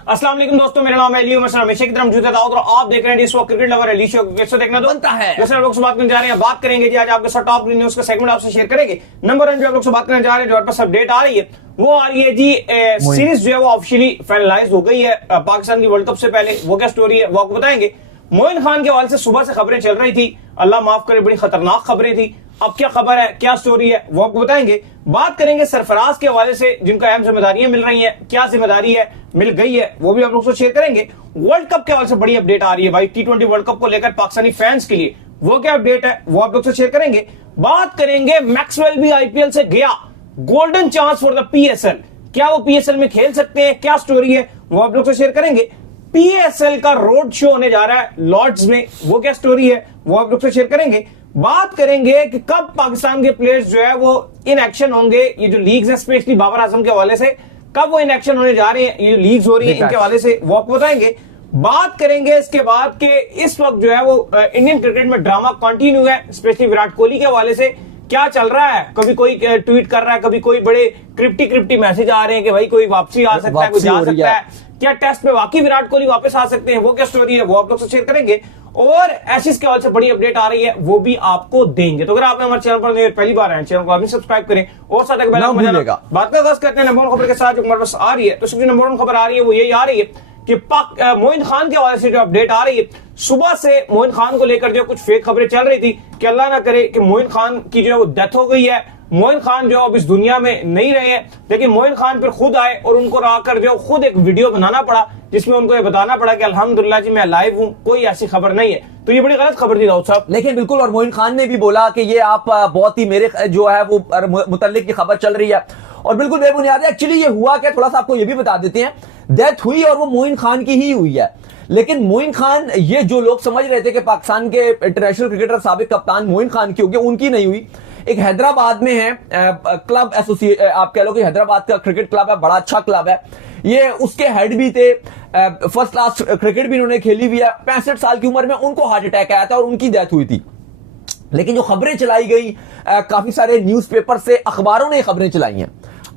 अस्सलाम वालेकुम दोस्तों, मेरा नाम है अली उमर। हमेशा की तरह मौजूद है दाऊद और आप देख रहे हैं इस वक्त क्रिकेट लवर अली शो। कैसे देखना बनता है, जैसे हम लोग से बात करने जा रहे हैं, बात करेंगे जी आज आपके साथ टॉप न्यूज का सेगमेंट आपसे शेयर करेंगे। नंबर 1 जो आप लोग से बात करने जा रहे हैं, जो हमारे पास अपडेट आ रही है वो आ रही है जी, सीरीज जो है वो ऑफिशियली फाइनलाइज हो गई है पाकिस्तान की वर्ल्ड कप से पहले। वो क्या स्टोरी है वो आपको बताएंगे। मोइन खान के हवाले से सुबह से खबरें चल रही थी, अल्लाह माफ करे बड़ी खतरनाक खबरें थी। अब क्या खबर है, क्या स्टोरी है वो आपको बताएंगे। बात करेंगे सरफराज के हवाले से, जिनका अहम जिम्मेदारियां मिल रही हैं, क्या जिम्मेदारी है मिल गई है वो भी आप लोगों से शेयर करेंगे। वर्ल्ड कप के हवाले से बड़ी अपडेट आ रही है भाई, T20 वर्ल्ड कप को लेकर पाकिस्तानी फैंस के लिए, वो क्या अपडेट है वो आप लोग से शेयर करेंगे। बात करेंगे मैक्सवेल भी IPL से गया, golden chance for the PSL, क्या वो PSL में खेल सकते हैं, क्या स्टोरी है वो आप लोग से शेयर करेंगे। PSL का रोड शो होने जा रहा है लॉर्ड्स में, वो क्या स्टोरी है वो आप लोग से शेयर करेंगे। बात करेंगे कि कब पाकिस्तान के प्लेयर्स जो है वो इन एक्शन होंगे, ये जो लीग्स है स्पेशली बाबर आजम के हवाले से, कब वो इन एक्शन होने जा रहे हैं, ये लीग्स हो रही है इनके हवाले से वो आपको बताएंगे। बात करेंगे इसके बाद के इस वक्त जो है वो इंडियन क्रिकेट में ड्रामा कंटिन्यू है, स्पेशली विराट कोहली के हवाले से क्या चल रहा है। कभी कोई ट्वीट कर रहा है, कभी कोई बड़े क्रिप्टी मैसेज आ रहे हैं कि भाई कोई वापसी आ सकता है, कोई जा सकता है, क्या टेस्ट में वाकई विराट कोहली वापस आ सकते हैं, वो क्या स्टोरी है वो आप लोग से शेयर करेंगे। और एशिस के हवाले से बड़ी अपडेट आ रही है वो भी आपको देंगे। तो अगर आपने हमारे चैनल पर पहली बार आए, चैनल को आपने सब्सक्राइब करें और साथ बात का करते हैं नंबर 1 खबर के साथ जो हमारे पास आ रही है। तो सबसे नंबर 1 खबर आ रही है वो यही आ रही है कि मोइन खान के हवाले से जो अपडेट आ रही है, सुबह से मोइन खान को लेकर जो कुछ फेक खबरें चल रही थी कि अल्लाह ना करे कि मोइन खान की जो है वो डेथ हो गई है, मोइन खान जो अब इस दुनिया में नहीं रहे हैं। लेकिन मोइन खान फिर खुद आए और उनको आकर जो खुद एक वीडियो बनाना पड़ा जिसमें उनको ये बताना पड़ा कि अल्हम्दुलिल्लाह जी मैं लाइव हूं, कोई ऐसी खबर नहीं है। तो ये बड़ी गलत खबर थी दाऊद साहब। लेकिन बिल्कुल, और मोइन खान ने भी बोला कि ये आप बहुत ही मेरे जो है वो मुतल्लिक की खबर चल रही है और बिल्कुल बेबुनियाद है। एक्चुअली ये हुआ क्या, थोड़ा सा आपको ये भी बता देते हैं। डेथ हुई और वो मोइन खान की ही हुई है, लेकिन मोइन खान, ये जो लोग समझ रहे थे कि पाकिस्तान के इंटरनेशनल क्रिकेटर साबिक कप्तान मोइन खान की होगी, उनकी नहीं हुई। एक हैदराबाद में है क्लब एसोसिएट, आप कह लो कि हैदराबाद का क्रिकेट क्लब है, बड़ा अच्छा क्लब है ये, उसके हेड भी थे, फर्स्ट क्लास क्रिकेट भी इन्होंने खेली हुई है। 65 साल की उम्र में उनको हार्ट अटैक आया था और उनकी डेथ हुई थी। लेकिन जो खबरें चलाई गई काफी सारे न्यूज़पेपर से, अखबारों ने खबरें चलाई हैं।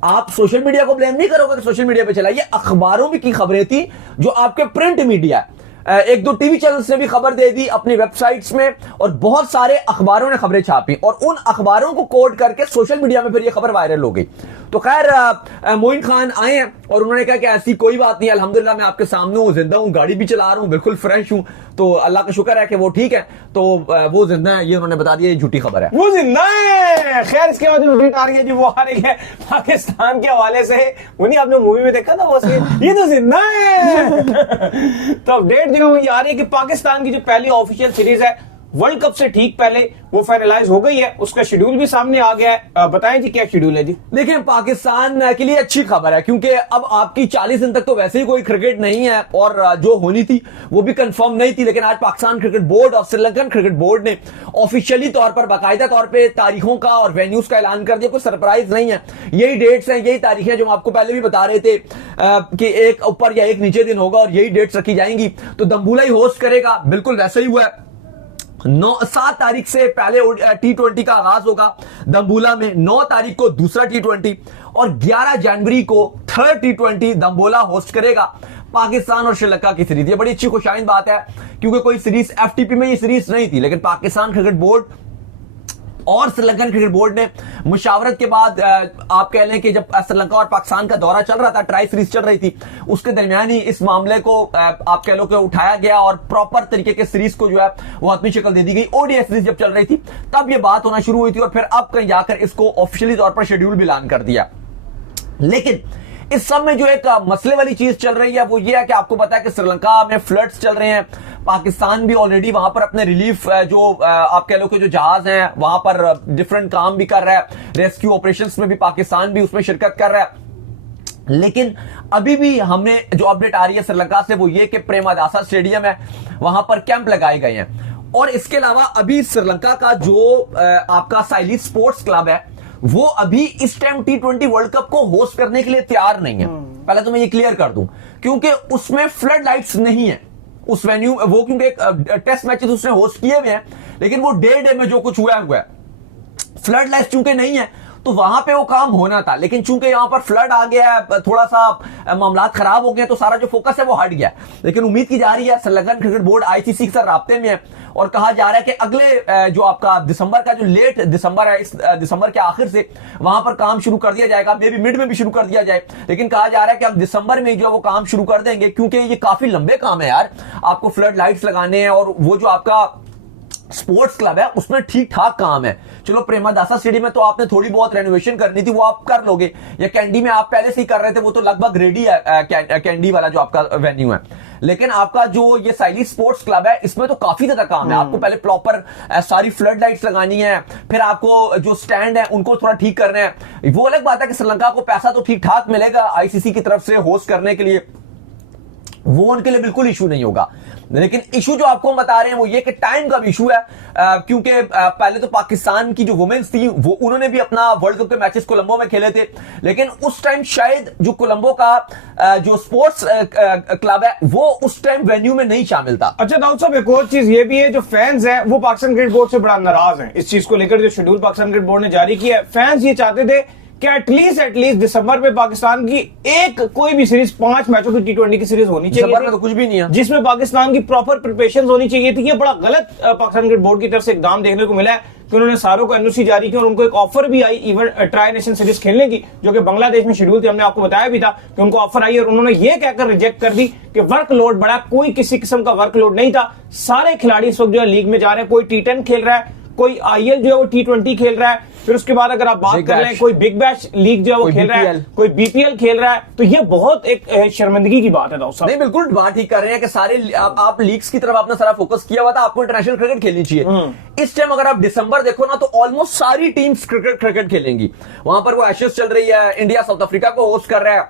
आप सोशल मीडिया को ब्लेम नहीं करोगे कि सोशल मीडिया पे चलाई, अखबारों की खबरें थी जो आपके प्रिंट मीडिया है, एक दो टीवी चैनल्स ने भी खबर दे दी अपनी वेबसाइट्स में और बहुत सारे अखबारों ने खबरें छापी और उन अखबारों को कोट करके सोशल मीडिया में फिर ये खबर वायरल हो गई। तो खैर मोइन खान आए हैं और उन्होंने कहा कि ऐसी कोई बात नहीं, अल्हम्दुलिल्लाह मैं आपके सामने हूं, जिंदा हूं, गाड़ी भी चला रहा हूं, बिल्कुल फ्रेश हूं, तो अल्लाह का शुक्र है कि वो ठीक है। तो वो जिंदा है, ये उन्होंने बता दिया, ये झूठी खबर है, वो जिंदा है। खैर इसके बाद अपडेट आ रही है जी, वो आ रही है पाकिस्तान के हवाले से। उन्हीं आपने मूवी में देखा था वो सीन, ये तो जिंदा है। तो अपडेट जो ये आ रही है कि पाकिस्तान की जो पहली ऑफिशियल सीरीज है वर्ल्ड कप से ठीक पहले वो फाइनलाइज हो गई है, उसका शेड्यूल भी सामने आ गया है। बताएं जी क्या शेड्यूल है जी। देखिए पाकिस्तान के लिए अच्छी खबर है क्योंकि अब आपकी 40 दिन तक तो वैसे ही कोई क्रिकेट नहीं है और जो होनी थी वो भी कंफर्म नहीं थी। लेकिन आज पाकिस्तान क्रिकेट बोर्ड और श्रीलंकन क्रिकेट बोर्ड ने ऑफिशियली तौर पर, बाकायदा तौर पर तारीखों का और वेन्यूज का ऐलान कर दिया। कोई सरप्राइज नहीं है, यही डेट्स हैं, यही तारीखें जो हम आपको पहले भी बता रहे थे कि एक ऊपर या एक नीचे दिन होगा और यही डेट्स रखी जाएंगी। तो दम्बुला ही होस्ट करेगा, बिल्कुल वैसे ही हुआ है। 7 तारीख से पहले T20 का आगाज होगा दम्बुला में, 9 तारीख को दूसरा T20 और 11 जनवरी को थर्ड T20 दम्बुला होस्ट करेगा पाकिस्तान और श्रीलंका की सीरीज। ये बड़ी अच्छी खुशाइंद बात है क्योंकि कोई सीरीज FTP में ये सीरीज नहीं थी, लेकिन पाकिस्तान क्रिकेट बोर्ड और श्रीलंकन क्रिकेट बोर्ड ने मुशावरत के बाद, आप कह लें कि जब श्रीलंका और पाकिस्तान का दौरा चल रहा था, ट्राई सीरीज चल रही थी, उसके दरमियान ही इस मामले को आप कह लो कि उठाया गया और प्रॉपर तरीके के सीरीज को जो है वो अपनी शक्ल दे दी गई। ODI सीरीज जब चल रही थी तब ये बात होना शुरू हुई थी और फिर अब कहीं जाकर इसको ऑफिशियली तौर पर शेड्यूल भी ऐलान कर दिया। लेकिन इस सब में जो एक मसले वाली चीज चल रही है वो ये है कि आपको पता है कि श्रीलंका में फ्लड्स चल रहे हैं, पाकिस्तान भी ऑलरेडी वहां पर अपने रिलीफ जो आप कह लो कि जो जहाज हैं वहां पर डिफरेंट काम भी कर रहा है, रेस्क्यू ऑपरेशंस में भी पाकिस्तान भी उसमें शिरकत कर रहा है। लेकिन अभी भी हमने जो अपडेट आ रही है श्रीलंका से वो ये कि प्रेमदासा स्टेडियम है, वहां पर कैंप लगाए गए हैं और इसके अलावा अभी श्रीलंका का जो आपका साइली स्पोर्ट्स क्लब है वो अभी इस टाइम T20 वर्ल्ड कप को होस्ट करने के लिए तैयार नहीं है। पहले तो मैं ये क्लियर कर दूं क्योंकि उसमें फ्लड लाइट्स नहीं है उस वेन्यू, वो क्योंकि टेस्ट मैचेस उसने होस्ट किए हुए हैं, लेकिन वो डे में जो कुछ हुआ है फ्लड लाइट्स चूंकि नहीं है तो वहां पे वो काम होना था, लेकिन चूंकि यहां पर फ्लड आ गया, थोड़ा सा मामला खराब हो गए, तो सारा जो फोकस है वो हट गया। लेकिन उम्मीद की जा रही है, श्रीलंकन क्रिकेट बोर्ड आईसीसी के साथ राब्ते में है और कहा जा रहा है कि अगले जो आपका दिसंबर का जो लेट दिसंबर है, इस दिसंबर के आखिर से वहां पर काम शुरू कर दिया जाएगा, मे बी मिड में भी शुरू कर दिया जाए, लेकिन कहा जा रहा है कि हम दिसंबर में जो वो काम शुरू कर देंगे, क्योंकि ये काफी लंबे काम है यार। आपको फ्लड लाइट्स लगाने हैं और वो जो आपका स्पोर्ट्स क्लब है उसमें ठीक ठाक काम है। चलो प्रेमदासा स्टेडियम में तो आपने थोड़ी बहुत रेनोवेशन करनी थी, वो आप कर लोगे, या कैंडी में आप पहले से ही कर रहे थे, वो तो लगभग रेडी है कैंडी वाला जो आपका वेन्यू है। लेकिन आपका जो ये साइली स्पोर्ट्स क्लब है, इसमें तो काफी ज्यादा काम है। आपको पहले प्रॉपर सारी फ्लड लाइट्स लगानी है, फिर आपको जो स्टैंड है उनको थोड़ा ठीक करना है। वो अलग बात है कि श्रीलंका को पैसा तो ठीक ठाक मिलेगा आईसीसी की तरफ से होस्ट करने के लिए, वो उनके लिए बिल्कुल इशू नहीं होगा। लेकिन इशू जो आपको हम बता रहे हैं वो ये कि टाइम का इशू है, क्योंकि पहले तो पाकिस्तान की जो वुमेन्स थी वो उन्होंने भी अपना वर्ल्ड कप के मैचेस कोलंबो में खेले थे, लेकिन उस टाइम शायद जो कोलंबो का जो स्पोर्ट्स क्लब है वो उस टाइम वेन्यू में नहीं शामिल था। अच्छा दाऊद साहब, एक और चीज ये भी है, जो फैंस हैं वो पाकिस्तान क्रिकेट बोर्ड से बड़ा नाराज हैं इस चीज को लेकर। जो शेड्यूल पाकिस्तान क्रिकेट बोर्ड ने जारी किया है, फैंस ये चाहते थे कि एटलीस्ट दिसंबर में पाकिस्तान की एक कोई भी सीरीज 5 मैचों की T20 की सीरीज होनी चाहिए, में तो कुछ भी नहीं है, जिसमें पाकिस्तान की प्रॉपर प्रिपरेशन होनी चाहिए थी। ये बड़ा गलत पाकिस्तान क्रिकेट बोर्ड की तरफ से इकदाम देखने को मिला है कि उन्होंने सारों को एनओसी जारी की और उनको एक ऑफर भी I even tri nation series खेलने की, जो कि बांग्लादेश में शेड्यूल थी। हमने आपको बताया भी था कि उनको ऑफर आई और उन्होंने ये कहकर रिजेक्ट कर दी कि वर्कलोड बड़ा, कोई किसी किस्म का वर्कलोड नहीं था। सारे खिलाड़ी इस वक्त जो है लीग में जा रहे हैं, कोई T10 खेल रहा है, कोई आईएल जो है वो T20 खेल रहा है, फिर उसके बाद अगर आप बात कर लें कोई बिग बैश लीग जो है वो खेल रहा है, कोई बीपीएल खेल रहा है। तो ये बहुत एक शर्मिंदगी की बात है दाऊद साहब। नहीं, बिल्कुल बात ही कर रहे हैं कि सारे आप लीग्स की तरफ आपने सारा फोकस किया हुआ था, आपको इंटरनेशनल क्रिकेट खेलनी चाहिए। इस टाइम अगर आप दिसंबर देखो ना, तो ऑलमोस्ट सारी टीम्स क्रिकेट खेलेंगी। वहां पर वो एशेज चल रही है, इंडिया साउथ अफ्रीका को होस्ट कर रहा है,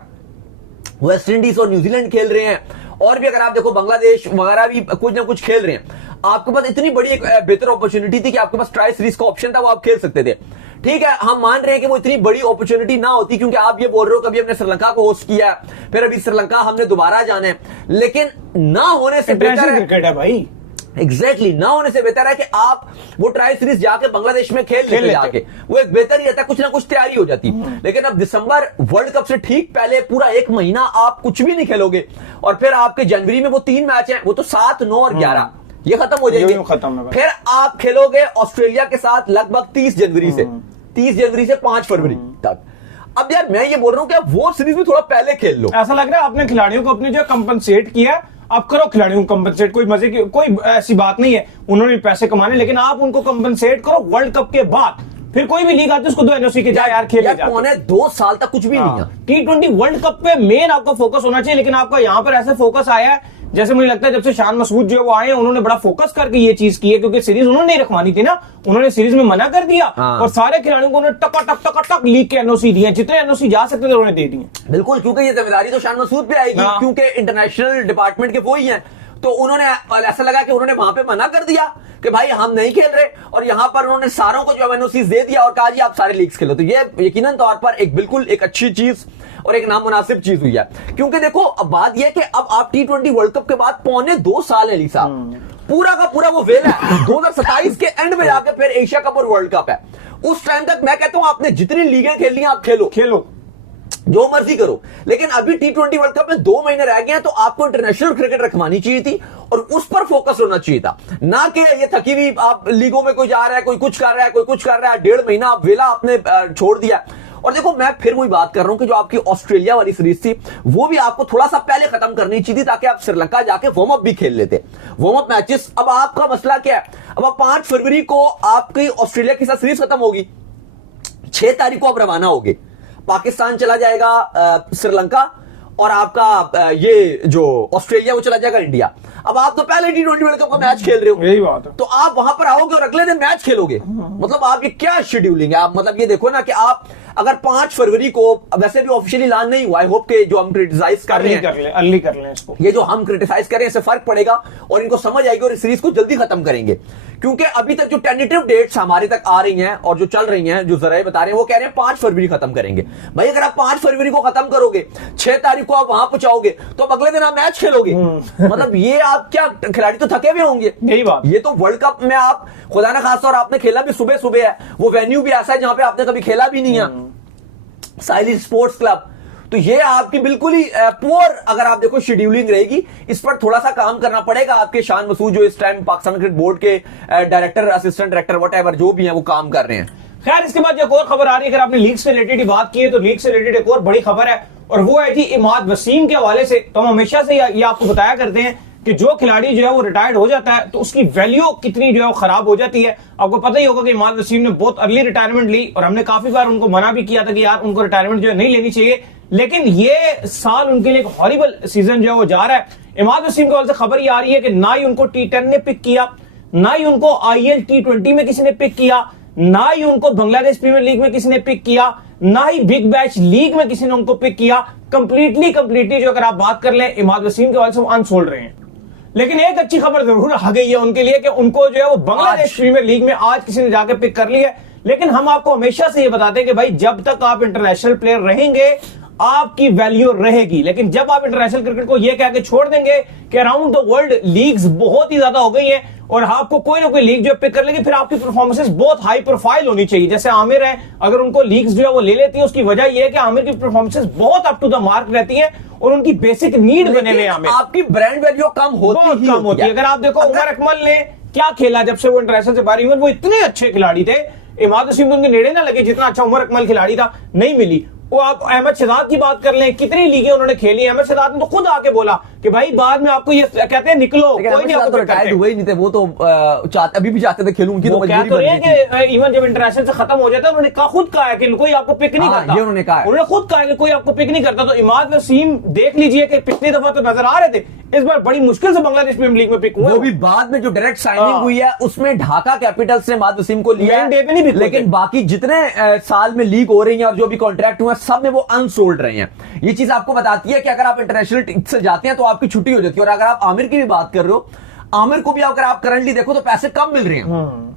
वेस्ट इंडीज और न्यूजीलैंड खेल रहे हैं, और भी अगर आप देखो बांग्लादेश वगैरह भी कुछ ना कुछ खेल रहे हैं। आपके पास इतनी बड़ी एक बेहतर अपॉर्चुनिटी थी कि आपके पास ट्राई सीरीज का ऑप्शन था, वो आप खेल सकते थे। ठीक है, हम मान रहे हैं कि वो इतनी बड़ी अपॉर्चुनिटी ना होती, क्योंकि आप ये बोल रहे हो कभी हमने श्रीलंका को होस्ट किया, फिर अभी श्रीलंका हमने दोबारा जाना है, लेकिन ना होने से बेहतर है क्रिकेट है भाई। एग्जैक्टली ना होने से बेहतर है कि आप वो ट्राई सीरीज जाके बांग्लादेश में खेल लेते जाके, वो एक बेहतर ही रहता है, कुछ ना कुछ तैयारी हो जाती। लेकिन अब दिसंबर वर्ल्ड कप से ठीक पहले पूरा एक महीना आप कुछ भी नहीं खेलोगे, और फिर आपके जनवरी में वो 3 मैच हैं, वो तो 7, 9 और 11 ये खत्म हो जाएंगे। फिर आप खेलोगे ऑस्ट्रेलिया के साथ लगभग 30 जनवरी से 5 फरवरी तक। अब यार मैं ये बोल रहा हूं कि वो सीरीज भी थोड़ा पहले खेल लो। ऐसा लग रहा है आपने खिलाड़ियों को अपने जो कंपनसेट किया, आप करो खिलाड़ियों को कंपनसेट, कोई मजे की कोई ऐसी बात नहीं है, उन्होंने पैसे कमाने, लेकिन आप उनको कंपनसेट करो वर्ल्ड कप के बाद। फिर कोई भी लीग आती है उसको 2 एनओसी के जाए यार खेल ले जाते हैं। 2 साल तक कुछ भी नहीं है। T20 वर्ल्ड कप पे मेन आपका फोकस होना चाहिए, लेकिन आपका यहां पर ऐसे फोकस आया है जैसे मुझे लगता है जब से शान मसूद जो है वो आए हैं, उन्होंने बड़ा फोकस करके ये चीज की है, क्योंकि सीरीज उन्होंने नहीं रखवानी थी ना, उन्होंने सीरीज में मना कर दिया और सारे खिलाड़ियों को उन्होंने टक लीग के एनओसी दिए, जितने एनओसी जा सकते थे उन्होंने दे दिए। बिल्कुल, क्योंकि ये जिम्मेदारी तो शान मसूद पे आएगी, क्योंकि इंटरनेशनल डिपार्टमेंट के वो ही हैं। तो उन्होंने ऐसा लगा कि उन्होंने वहां पे मना कर दिया कि भाई हम नहीं खेल रहे, और यहां पर उन्होंने सारों को जो एनओसी दे दिया और कहा जी आप सारे लीग्स खेलो। तो ये यकीनन तौर पर एक बिल्कुल एक अच्छी चीज और एक नामुनासिब चीज हुई है, क्योंकि देखो अब बात यह है कि अब आप T20 वर्ल्ड कप के बाद 2.25 साल है लीसा, पूरा का पूरा वो वेल है। 2027 के एंड में जाके फिर एशिया कप और वर्ल्ड कप है। उस टाइम तक मैं कहता हूं आपने जितनी लीगें खेलनी है आप खेलो जो मर्जी करो, लेकिन अभी T20 वर्ल्ड कप में 2 महीने रह गए हैं, तो आपको इंटरनेशनल क्रिकेट रखवानी चाहिए थी और उस पर फोकस होना चाहिए था, ना कि ये थकी हुई आप लीगों में कोई जा रहा है, कोई कुछ कर रहा है, कोई कुछ कर रहा है। 1.5 महीना आप वेला आपने छोड़ दिया। और देखो मैं फिर वही बात कर रहा हूं कि जो आपकी ऑस्ट्रेलिया वाली सीरीज थी वो भी आपको थोड़ा सा पहले खत्म करनी चाहिए थी, ताकि आप श्रीलंका जाके वार्म अप भी खेल लेते, वार्म अप मैचेस। अब आपका मसला क्या है, अब आप 5 फरवरी को आपकी ऑस्ट्रेलिया के साथ सीरीज खत्म होगी, 6 तारीख को आप रवाना होगे, पाकिस्तान चला जाएगा श्रीलंका, और आपका ये जो ऑस्ट्रेलिया वो चला जाएगा इंडिया। अब आप तो पहले T20 वर्ल्ड कप का मैच खेल रहे हो, यही बात है, तो आप वहां पर आओगे और अगले दिन मैच खेलोगे। मतलब आप ये क्या शेड्यूलिंग है? आप मतलब ये देखो ना कि आप अगर 5 फरवरी को, वैसे भी ऑफिशियली ऐलान नहीं हुआ, आई होप के जो हम क्रिटिसाइज कर रहे हैं, अर्ली कर लें इसको, ये जो हम क्रिटिसाइज कर रहे हैं इससे फर्क पड़ेगा और इनको समझ आएगी और इस सीरीज को जल्दी खत्म करेंगे। क्योंकि अभी तक जो टेंटेटिव डेट्स हमारे तक आ रही हैं और जो चल रही हैं, जो जराए बता रहे हैं, वो कह रहे हैं 5 फरवरी खत्म करेंगे। भाई अगर आप 5 फरवरी को खत्म करोगे, 6 तारीख को आप वहां पहुंचाओगे, तो अगले दिन आप मैच खेलोगे। मतलब ये आप क्या, खिलाड़ी तो थके हुए होंगे। यही बात, ये तो वर्ल्ड कप में आप खुदा ना खास तौर आपने खेला भी सुबह सुबह है, वो वेन्यू भी ऐसा है जहां पे आपने कभी खेला भी नहीं है, साइली स्पोर्ट्स क्लब। तो ये आपकी बिल्कुल ही पुअर, अगर आप देखो, शेड्यूलिंग रहेगी। इस पर थोड़ा सा काम करना पड़ेगा आपके शान मसूद, जो इस टाइम पाकिस्तान क्रिकेट बोर्ड के डायरेक्टर, असिस्टेंट डायरेक्टर, व्हाटएवर जो भी है, वो काम कर रहे हैं। खैर, इसके बाद एक और खबर आ रही है, अगर आपने लीग से रिलेटेड ही बात की है तो लीग से रिलेटेड एक और बड़ी खबर है, और वो है जी इमाद वसीम के हवाले से। तो हम हमेशा से ये आपको बताया करते हैं कि जो खिलाड़ी जो है वो रिटायर्ड हो जाता है तो उसकी वैल्यू कितनी जो है वो खराब हो जाती है। आपको पता ही होगा कि इमाद वसीम ने बहुत अर्ली रिटायरमेंट ली और हमने काफी बार उनको मना भी किया था कि यार उनको रिटायरमेंट जो है नहीं लेनी चाहिए, लेकिन ये साल उनके लिए एक हॉरिबल सीजन जो है वो जा रहा है। इमाद वसीम के हवाले से खबर ये आ रही है कि ना ही उनको T10 ने पिक किया, ना ही उनको IL T20 में किसी ने पिक किया, ना ही उनको बांग्लादेश प्रीमियर लीग में किसी ने पिक किया, ना ही बिग बैश लीग में किसी ने उनको पिक किया। कंप्लीटली जो अगर आप बात कर लें इमाद वसीम के हवाले से, वो अनसोल्ड रहे हैं। लेकिन एक अच्छी खबर जरूर आ गई है उनके लिए कि उनको जो है वो बांग्लादेश प्रीमियर लीग में आज किसी ने जाके पिक कर लिया है। लेकिन हम आपको हमेशा से ये बताते हैं कि भाई जब तक आप इंटरनेशनल प्लेयर रहेंगे आपकी वैल्यू रहेगी, लेकिन जब आप इंटरनेशनल क्रिकेट को ये कह के छोड़ देंगे कि अराउंड द वर्ल्ड लीग्स बहुत ही ज्यादा हो गई हैं और आपको कोई ना कोई लीग जो पिक कर लेंगे, फिर आपकी परफॉर्मेंसेस बहुत हाई प्रोफाइल होनी चाहिए। जैसे आमिर है, अगर उनको लीग्स जो है वो ले लेती है, उसकी वजह यह है कि आमिर की परफॉर्मेंसेस बहुत अप टू द मार्क रहती है और उनकी बेसिक नीड बने हुए आमिर। आपकी ब्रांड वैल्यू कम होती है। अगर आप देखो उमर अकमल ने क्या खेला जब से वो इंटरनेशनल से बाहर हुए, वो इतने अच्छे खिलाड़ी थे, इमाद वसीम तो उनके नेड़े ना लगे जितना अच्छा उमर अकमल खिलाड़ी था, नहीं मिली। वो आप अहमद शहजाद की बात कर लें, कितनी लीगें उन्होंने खेली। अहमद शहजाद ने तो खुद आके बोला कि भाई बाद में आपको ये कहते हैं निकलो, कोई नहीं आपको रिटायर्ड हुए ही नहीं थे, वो तो अभी भी चाहते थे खेलूं, उनकी तो मजबूरी बन गई थी। इवन जब इंटरनेशनल से खत्म हो जाता है उन्होंने खुद कहा है कि कोई आपको पिक नहीं करता, उन्होंने कहा, उन्होंने खुद कहा कि कोई आपको पिक नहीं करता। तो इमाद वसीम देख लीजिए कि पिछली दफा तो नजर आ रहे थे, इस बार बड़ी मुश्किल से बांग्लादेश प्रीमियर लीग में पिक हुआ, वो भी बाद में जो डायरेक्ट साइनिंग हुई है उसमें ढाका कैपिटल्स ने इमाद वसीम को लिया, लेकिन बाकी जितने साल में लीग हो रही है और जो भी कॉन्ट्रैक्ट हुआ सब में वो अनसोल्ड रहे हैं। ये चीज आपको बताती है कि अगर आप इंटरनेशनल से जाते हैं तो आपकी छुट्टी हो जाती है। और अगर आप आमिर की भी बात कर रहे हो, आमिर को भी अगर आप करंटली देखो तो पैसे कम मिल रहे हैं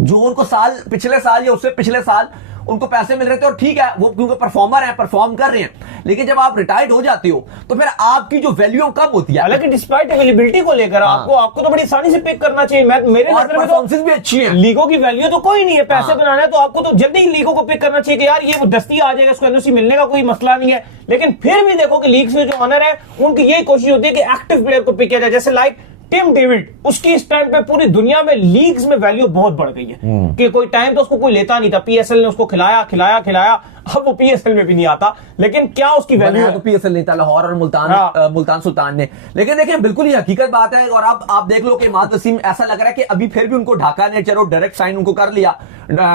जो उनको पिछले साल या उससे पिछले साल उनको पैसे मिल रहे थे। और ठीक है, वो क्योंकि परफॉर्मर है, परफॉर्म कर रहे हैं, लेकिन जब आप रिटायर्ड हो जाते हो तो फिर आपकी जो वैल्यू कम होती है। हालांकि डिस्पाइट अवेलेबिलिटी को लेकर आपको तो बड़ी आसानी से पिक करना चाहिए। मेरे नजर में परफॉर्मेंस भी अच्छी है, लीगों की वैल्यू तो कोई नहीं है, पैसे बनाना है तो आपको तो जल्दी ही लीगों को पिक करना चाहिए कि यार ये वो दस्ती आ जाएगा, इसको एनओसी मिलने का कोई मसला नहीं है। लेकिन फिर भी देखो कि लीग से जो ऑनर है उनकी यही कोशिश होती है कि एक्टिव प्लेयर को पिक किया जाए। जैसे लाइक टिम डेविड, उसकी इस टाइम पे पूरी दुनिया में लीग्स में वैल्यू बहुत बढ़ गई है कि कोई टाइम तो उसको कोई लेता नहीं था, पीएसएल ने उसको खिलाया, अब वो पीएसएल में भी नहीं आता, लेकिन क्या उसकी वैल्यू है? तो पीएसएल नहीं था, लाहौर और मुल्तान सुल्तान ने। लेकिन देखिए बिल्कुल ही हकीकत बात है। और आप देख लो कि इमाद वसीम, ऐसा लग रहा है कि अभी फिर भी उनको ढाका ने चलो डायरेक्ट साइन उनको कर लिया,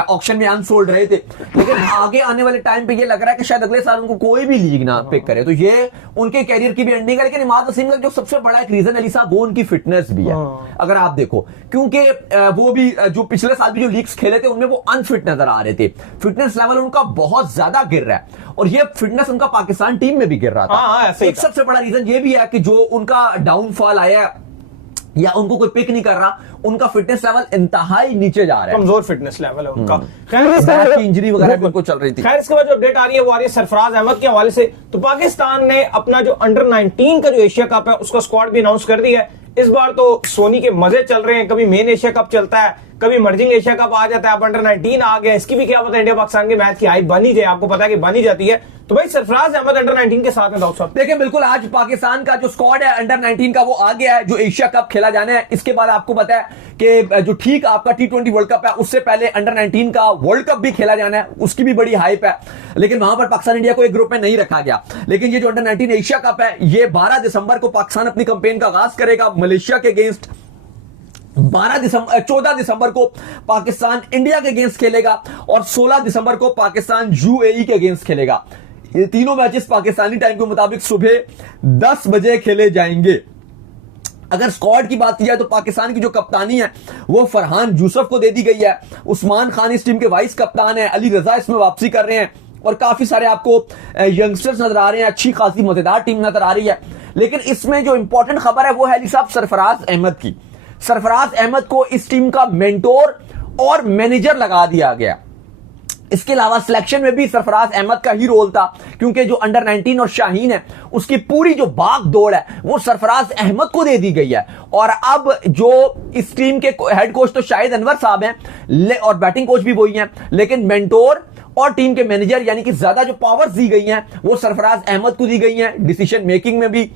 ऑक्शन में अनसोल्ड रहे थे, लेकिन आगे आने वाले टाइम पे ये लग रहा है कि शायद अगले साल उनको कोई भी लीग ना पिक करे, तो ये उनके कैरियर की भी एंडिंग है। लेकिन इमाद वसीम का जो सबसे बड़ा एक रीजन अली साहब, वो उनकी फिटनेस भी है। अगर आप देखो, क्योंकि वो भी जो पिछले साल भी जो लीग्स खेले थे उनमें वो अनफिट नजर आ रहे थे, फिटनेस लेवल उनका बहुत ज्यादा गिर रहा है और ये फिटनेस उनका पाकिस्तान टीम में भी गिर रहा था। एक सबसे बड़ा रीजन ये भी है कि जो उनका डाउनफॉल आया या उनको कोई पिक नहीं कर रहा, उनका फिटनेस लेवल इंतहाई नीचे जा रहा है, कमजोर फिटनेस लेवल है उनका। खैर इंजरी वगैरह भी उनको चल रही थी। खैर इसके बाद जो अपडेट आ रही है वो आ रही है सरफराज अहमद के हवाले से। तो पाकिस्तान ने अपना जो अंडर 19 का जो एशिया कप है उसका स्क्वाड भी अनाउंस कर दिया है। इस बार तो सोनी के मजे चल रहे हैं, कभी मेन एशिया कप चलता है, कभी मर्जिंग एशिया कप आ जाता है, अब अंडर 19 आ गया, इसकी भी क्या पता इंडिया पाकिस्तान के मैच की हाइप बनी जाए, आपको पता है कि बनी जाती है। तो भाई सरफराज अहमद अंडर 19 के साथ में दाऊद साहब देखिए बिल्कुल आज पाकिस्तान का जो स्क्वाड है अंडर 19 का वो आ गया है, जो एशिया कप खेला जाना है। इसके बाद आपको पता है कि जो ठीक आपका T20 वर्ल्ड कप है उससे पहले अंडर 19 का वर्ल्ड कप भी खेला जाना है, उसकी भी बड़ी हाइप है, लेकिन वहां पर पाकिस्तान इंडिया को एक ग्रुप में नहीं रखा गया। लेकिन ये जो अंडर 19 एशिया कप है ये 12 दिसंबर को पाकिस्तान अपनी कैंपेन का आगाज करेगा मलेशिया के अगेंस्ट। 14 दिसंबर को पाकिस्तान इंडिया के अगेंस्ट खेलेगा और 16 दिसंबर को पाकिस्तान यूएई के अगेंस्ट खेलेगा। ये तीनों मैचेस पाकिस्तानी टाइम के मुताबिक सुबह 10 बजे खेले जाएंगे। अगर स्क्वाड की बात की जाए तो पाकिस्तान की जो कप्तानी है वो फरहान यूसुफ को दे दी गई है। उस्मान खान इस टीम के वाइस कप्तान है, अली रजा इसमें वापसी कर रहे हैं। और काफी सारे आपको यंगस्टर्स नजर आ रहे हैं, अच्छी खासी मजेदार टीम नजर आ रही है। लेकिन इसमें जो इंपॉर्टेंट खबर है वो है अली साहब सरफराज अहमद की। सरफराज अहमद को इस टीम का मेंटोर और मैनेजर लगा दिया गया। इसके अलावा सिलेक्शन में भी सरफराज अहमद का ही रोल था, क्योंकि जो अंडर 19 और शाहीन है उसकी पूरी जो भाग दौड़ है वो सरफराज अहमद को दे दी गई है। और अब जो इस टीम के हेड कोच तो शाहिद अनवर साहब हैं और बैटिंग कोच भी वही हैं, लेकिन मेंटोर और टीम के मैनेजर यानी कि ज्यादा जो पावर्स दी गई हैं वो सरफराज अहमद को दी गई हैं, डिसीजन मेकिंग में भी,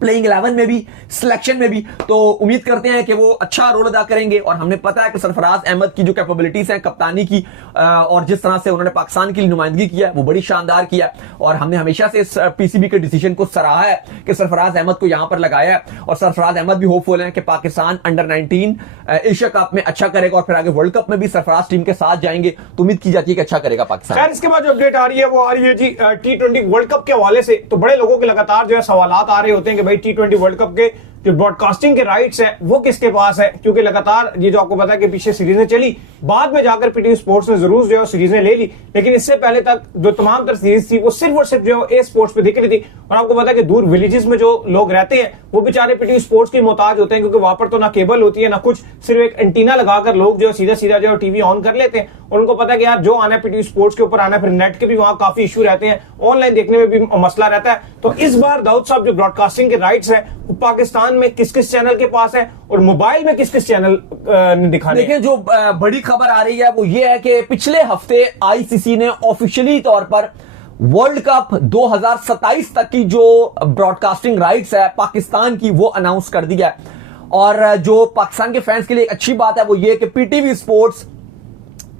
प्लेइंग 11 में भी, सिलेक्शन में भी। तो उम्मीद करते हैं कि वो अच्छा रोल अदा करेंगे। और हमने पता है कि सरफराज अहमद की जो कैपेबिलिटीज हैं कप्तानी की और जिस तरह से उन्होंने पाकिस्तान की लिए नुमाइंदगी किया है वो बड़ी शानदार किया है। और हमने हमेशा से इस पीसीबी के डिसीजन को सराहा है कि सरफराज अहमद को यहां पर लगाया है। और सरफराज अहमद भी होपफुल हैं कि पाकिस्तान अंडर 19 एशिया कप में अच्छा करेगा और फिर आगे वर्ल्ड कप में भी सरफराज टीम के साथ जाएंगे, तो उम्मीद की जाती है कि अच्छा करेगा पाकिस्तान। खैर, इसके बाद जो अपडेट आ रही है वो आ रही है जी T20 वर्ल्ड कप के हवाले से। तो बड़े लोगों के लगातार जो है सवालात आ रहे होते हैं कि भाई T20 वर्ल्ड कप के जो ब्रॉडकास्टिंग के राइट्स है वो किसके पास है, क्योंकि लगातार ये जो आपको पता है कि पीछे सीरीजें चली, बाद में जाकर पीटीवी स्पोर्ट्स ने जरूर जो है सीरीजें ले ली, लेकिन इससे पहले तक जो तमाम तर सीरीज थी वो सिर्फ और सिर्फ जो है ए स्पोर्ट्स पे दिख रही थी। और आपको पता है कि दूर विलेजेस में जो लोग रहते हैं वो बेचारे पीटीवी स्पोर्ट्स के मोहताज होते हैं, क्योंकि वहां पर तो ना केबल होती है ना कुछ, सिर्फ एक एंटीना लगाकर लोग जो है सीधा सीधा जो है टीवी ऑन कर लेते हैं। और उनको पता है कि यार जो आना है पीटीवी स्पोर्ट्स के ऊपर आना है, फिर नेट के भी वहां काफी इशू रहते हैं, ऑनलाइन देखने में भी मसला रहता है। तो इस बार दाऊद साहब जो ब्रॉडकास्टिंग के राइट्स है वो पाकिस्तान में किस किस चैनल के पास है और मोबाइल में किस किस चैनल ने दिखाने। देखिए, जो बड़ी खबर आ रही है वो ये है कि पिछले हफ्ते आईसीसी ने ऑफिशियली तौर पर वर्ल्ड कप 2027 तक की जो ब्रॉडकास्टिंग राइट्स है पाकिस्तान की वो अनाउंस कर दिया है। और जो पाकिस्तान के फैंस के लिए एक अच्छी बात है वो ये कि पीटीवी स्पोर्ट्स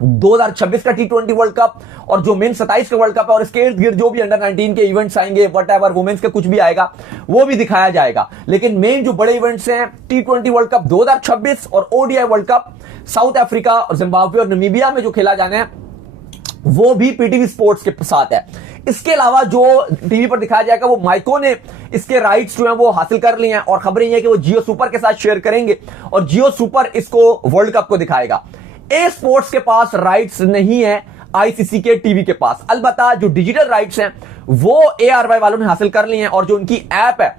2026 का T20 वर्ल्ड कप और जो मेन 27 का वर्ल्ड कप है और इसके इर्द गिर्द जो भी अंडर 19 के इवेंट्स आएंगे, व्हाटएवर वुमेन्स के कुछ भी आएगा वो भी दिखाया जाएगा। लेकिन मेन जो बड़े इवेंट्स हैं T20 वर्ल्ड कप 2026 और ODI world cup south Africa और जिम्बाब्वे और नामीबिया में जो खेला जाना है वो भी पीटीवी स्पोर्ट्स के साथ है। इसके अलावा जो टीवी पर दिखाया जाएगा वो माइको ने इसके राइट्स जो हैं वो हासिल कर लिए हैं और खबर ये है कि वो जियो सुपर के साथ शेयर करेंगे और जियो सुपर इसको वर्ल्ड कप को दिखाएगा। ए स्पोर्ट्स के पास राइट्स नहीं है आईसीसी के टीवी के पास, अलबत्ता जो डिजिटल राइट्स हैं वो एआरवाई वालों ने हासिल कर लिए हैं और जो उनकी ऐप है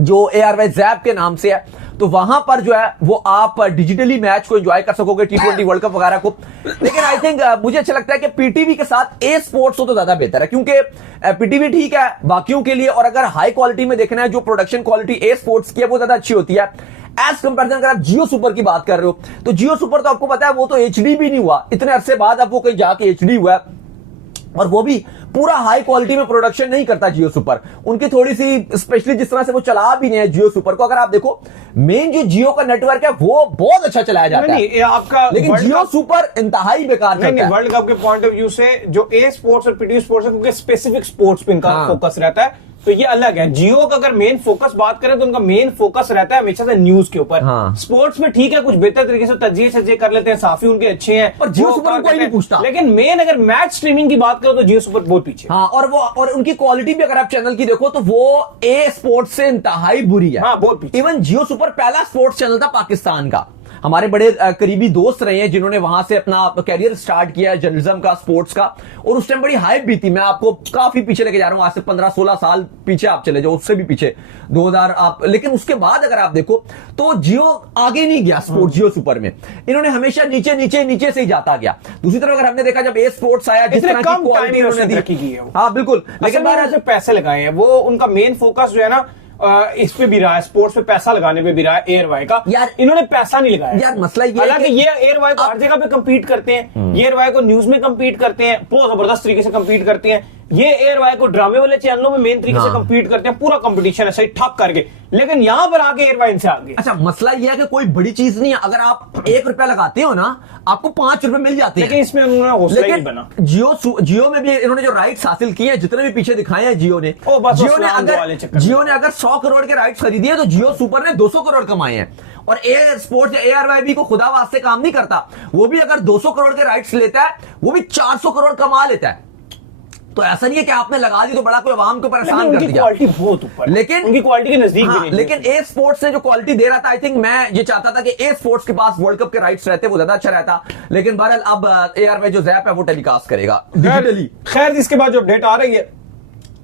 जो एआरवाई ज़ैप के नाम से है, तो वहां पर जो है वो आप डिजिटली मैच को एंजॉय कर सकोगे T20 वर्ल्ड कप वगैरह को। लेकिन आई थिंक मुझे अच्छा लगता है कि पीटीवी के साथ ए स्पोर्ट्स हो तो ज्यादा बेहतर है, क्योंकि पीटीवी ठीक है बाकियों के लिए और अगर हाई क्वालिटी में देखना है जो प्रोडक्शन क्वालिटी ए स्पोर्ट्स की है वो ज्यादा अच्छी होती है एज कंपेरिजन। अगर आप जियो सुपर की बात कर रहे हो तो जियो सुपर तो आपको पता है वो तो एचडी भी नहीं हुआ, इतने अरसे बाद अब वो कहीं जाके एचडी हुआ है और वो भी पूरा हाई क्वालिटी में प्रोडक्शन नहीं करता जियो सुपर। उनकी थोड़ी सी स्पेशली जिस तरह से वो चला भी नहीं है जियो सुपर को, अगर आप देखो मेन जो जियो का नेटवर्क है वो बहुत अच्छा चलाया जाता है आपका, लेकिन जियो सुपर इंतहाई बेकार चलता है। वर्ल्ड कप के पॉइंट ऑफ व्यू से जो ए स्पोर्ट्स और पीटीवी स्पोर्ट्स है क्योंकि स्पेसिफिक स्पोर्ट्स पे इनका फोकस रहता है तो ये अलग है। जियो का अगर मेन फोकस बात करें तो उनका मेन फोकस रहता है हमेशा से न्यूज के ऊपर। स्पोर्ट्स में ठीक है कुछ बेहतर तरीके से तज्जिए कर लेते हैं, साफी उनके अच्छे हैं और जियो सुपर कोई नहीं पूछता, लेकिन मेन अगर मैच स्ट्रीमिंग की बात करो तो जियो सुपर बहुत पीछे। और उनकी क्वालिटी भी अगर आप चैनल की देखो तो वो ए स्पोर्ट्स से इंतहाई बुरी है। बहुत पीछे। इवन जियो सुपर पहला स्पोर्ट्स चैनल था पाकिस्तान का। हमारे बड़े करीबी दोस्त रहे हैं जिन्होंने वहां से अपना कैरियर स्टार्ट किया है जर्नलिज्म का, स्पोर्ट्स का, और उस टाइम बड़ी हाइप भी थी। मैं आपको काफी पीछे लेके जा रहा हूं, आज से 15-16 साल पीछे आप चले जाओ, उससे भी पीछे 2000 आप। लेकिन उसके बाद अगर आप देखो तो जियो आगे नहीं गया स्पोर्ट्स जियो सुपर में, इन्होंने हमेशा नीचे नीचे नीचे से ही जाता गया। दूसरी तरफ अगर हमने देखा जब ए स्पोर्ट्स आया जिस तरह की क्वालिटी उन्होंने दी, हाँ बिल्कुल, लेकिन बार पैसे लगाए हैं वो उनका मेन फोकस जो है ना इस पे भी रहा है, स्पोर्ट्स पे पैसा लगाने पे भी रहा है एयरवाई का। यार इन्होंने पैसा नहीं लगाया यार, मसला ये हालांकि ये एयरवाई को हर जगह पे कम्पीट करते हैं, ये एयरवाई को न्यूज में कम्पीट करते हैं, बहुत जबरदस्त तरीके से कम्पीट करते हैं, ये एयरवाई को ड्रामे वाले चैनलों में मेन तरीके से कम्पीट करते हैं, पूरा कंपटीशन है सही ठप करके, लेकिन यहां पर आके एयरवाई इनसे आगे। अच्छा, मसला ये है कि कोई बड़ी चीज नहीं है, अगर आप 1 रुपया लगाते हो ना आपको 5 रुपए मिल जाते हैं, लेकिन इसमें उन्होंने हौसला ही नहीं बना। जियो में भी इन्होंने जो राइट्स हासिल किए हैं, जितने भी पीछे दिखाए हैं जियो ने अगर 100 करोड़ के राइट्स खरीदी है तो जियो सुपर ने 200 करोड़ कमाए हैं। और ए स्पोर्ट्स एआरवाई भी को खुदा वास्ते काम नहीं करता, वो भी अगर 200 करोड़ के राइट्स लेता है वो भी 400 करोड़ कमा लेता है। तो ऐसा नहीं है कि आपने लगा दी तो बड़ा कोई आवाम को परेशान कर उनकी दिया। क्वालिटी बहुत ऊपर है। लेकिन उनकी क्वालिटी के नजदीक भी हाँ, नहीं। लेकिन ए स्पोर्ट्स ने जो क्वालिटी दे रहा था, आई थिंक मैं ये चाहता था कि ए स्पोर्ट्स के पास वर्ल्ड कप के राइट्स रहते, वो ज्यादा अच्छा रहता। लेकिन बहरहाल अब AR में जो जैप है वो टेलीकास्ट करेगा डिजिटली। खैर इसके बाद जो अपडेट आ रही है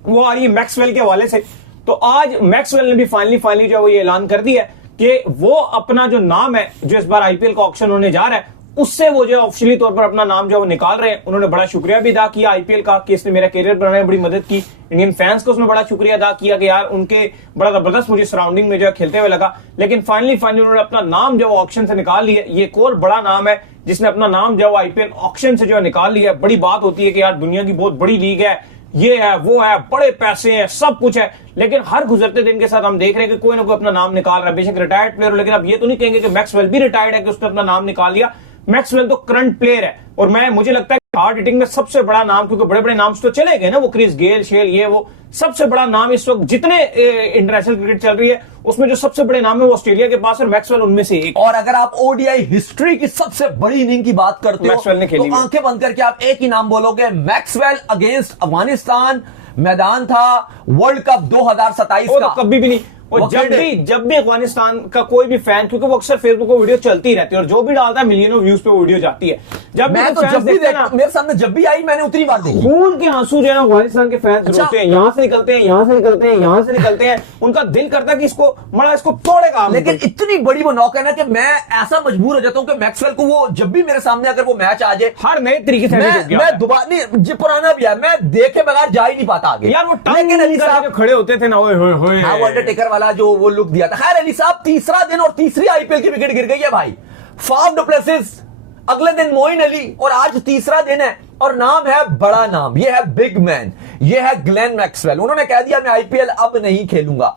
वो आ रही है मैक्सवेल के हवाले से। तो आज मैक्सवेल ने भी फाइनली जो है वो ये ऐलान कर दिया है कि वो अपना जो नाम है जो इस बार आईपीएल का ऑक्शन होने जा रहा है उससे वो जो ऑफिशियली तौर पर अपना नाम जो है वो निकाल रहे हैं। उन्होंने बड़ा शुक्रिया भी अदा किया आईपीएल का कि इसने मेरा करियर बनाने में बड़ी मदद की। इंडियन फैंस को उसने बड़ा शुक्रिया अदा किया कि यार उनके बड़ा जबरदस्त मुझे सराउंडिंग में जो है खेलते हुए लगा। लेकिन फाइनली उन्होंने अपना नाम जो ऑक्शन से निकाल लिया। ये एक और बड़ा नाम है जिसने अपना नाम जो है आईपीएल ऑक्शन से जो है निकाल लिया। बड़ी बात होती है कि यार दुनिया की बहुत बड़ी लीग है, ये है वो है, बड़े पैसे हैं, सब कुछ है, लेकिन हर गुजरते दिन के साथ हम देख रहे हैं कि कोई ना कोई अपना नाम निकाल रहा है। बेशक रिटायर्ड प्लेयर हो, लेकिन अब ये तो नहीं कहेंगे कि मैक्सवेल भी रिटायर्ड है कि उसने अपना नाम निकाल लिया। मैक्सवेल तो करंट प्लेयर है और मुझे लगता है कि हार्ड हिटिंग में सबसे बड़ा नाम, क्योंकि बड़े बड़े नाम तो चले गए ना, वो क्रिस गेल शेल ये वो, सबसे बड़ा नाम इस वक्त जितने इंटरनेशनल क्रिकेट चल रही है उसमें जो सबसे बड़े नाम है वो ऑस्ट्रेलिया के पास और मैक्सवेल उनमें से एक। और अगर आप ओडीआई हिस्ट्री की सबसे बड़ी इनिंग की बात करते मैक्सवेल ने हो खेली तो आंखें बंद करके आप एक ही नाम बोलोगे, मैक्सवेल अगेंस्ट अफगानिस्तान। मैदान था वर्ल्ड कप 2027 वो का। तो कभी भी नहीं। और जब भी अफगानिस्तान का कोई भी फैन, क्योंकि वो अक्सर फेसबुक पर वीडियो चलती रहती है और जो भी डालता है मिलियनों व्यूज पे वीडियो जाती है। जब भी मैं तो जब भी मेरे सामने जब भी आई मैंने उतनी बार देखी। खून के आंसू जो है ना अफगानिस्तान के फैंस रोते हैं, यहां से निकलते हैं, यहां से निकलते हैं, यहां से निकलते हैं। उनका दिल करता है कि इसको तोड़ेगा। लेकिन इतनी बड़ी वो नॉक है ना कि मैं ऐसा मजबूर हो जाता हूं कि मैक्सवेल को वो जब भी मेरे सामने अगर वो मैच आ जाए हर नए तरीके से मैं दोबारा नहीं, पुराना भी है, मैं देखे बगैर जा ही नहीं पाता आगे यार। वो लेकिन अली साहब खड़े होते थे ना, ओए होए होए, हाँ, वो अंडरटेकर वाला जो वो लुक दिया था। खैर अली साहब, तीसरा दिन और तीसरी आईपीएल की विकेट गिर गई है भाई। फाफ डु प्लेसिस, अगले दिन मोइन अली, और आज तीसरा दिन है और नाम है बड़ा नाम, ये है बिग मैन, ये है ग्लेन मैक्सवेल। उन्होंने कह दिया मैं आईपीएल अब नहीं खेलूंगा।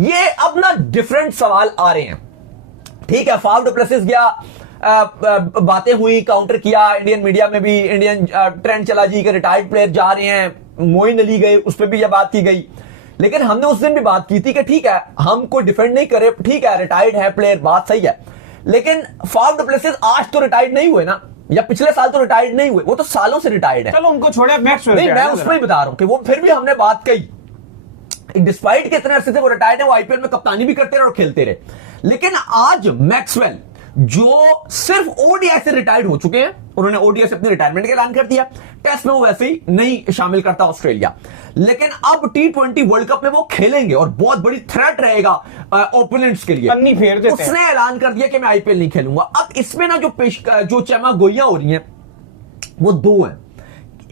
ये अब ना डिफरेंट सवाल आ रहे हैं। ठीक है, फाफ डु प्लेसिस गया, बातें हुई, काउंटर किया, इंडियन मीडिया में भी इंडियन ट्रेंड चला जी के रिटायर्ड प्लेयर जा रहे हैं। मोइन अली गए, उस पर भी यह बात की गई। लेकिन हमने उस दिन भी बात की थी कि ठीक है हम कोई डिफेंड नहीं करे, ठीक है रिटायर्ड है प्लेयर, बात सही है। लेकिन फाफ डु प्लेसिस आज तो रिटायर्ड नहीं हुए ना, या पिछले साल तो रिटायर्ड नहीं हुए, वो तो सालों से रिटायर्ड है। चलो उनको छोड़े, मैक्सवेल नहीं, मैं उसमें ही बता रहा हूं कि वो फिर भी हमने बात कही, डिस्पाइट के इतने अरसे से वो रिटायर्ड है, वो आईपीएल में कप्तानी भी करते रहे और खेलते रहे। लेकिन आज मैक्सवेल जो सिर्फ ओडीआई से रिटायर्ड हो चुके हैं, उन्होंने ओडीआई से अपने रिटायरमेंट का ऐलान कर दिया। टेस्ट में वो वैसे ही नहीं शामिल करता ऑस्ट्रेलिया, लेकिन अब T20 वर्ल्ड कप में वो खेलेंगे और बहुत बड़ी थ्रेट रहेगा ओपोनेंट्स के लिए। पन्नी फेर देते हैं। उसने ऐलान कर दिया कि मैं आईपीएल नहीं खेलूंगा। अब इसमें ना जो चमा गोइयां हो रही हैं वो दो हैं।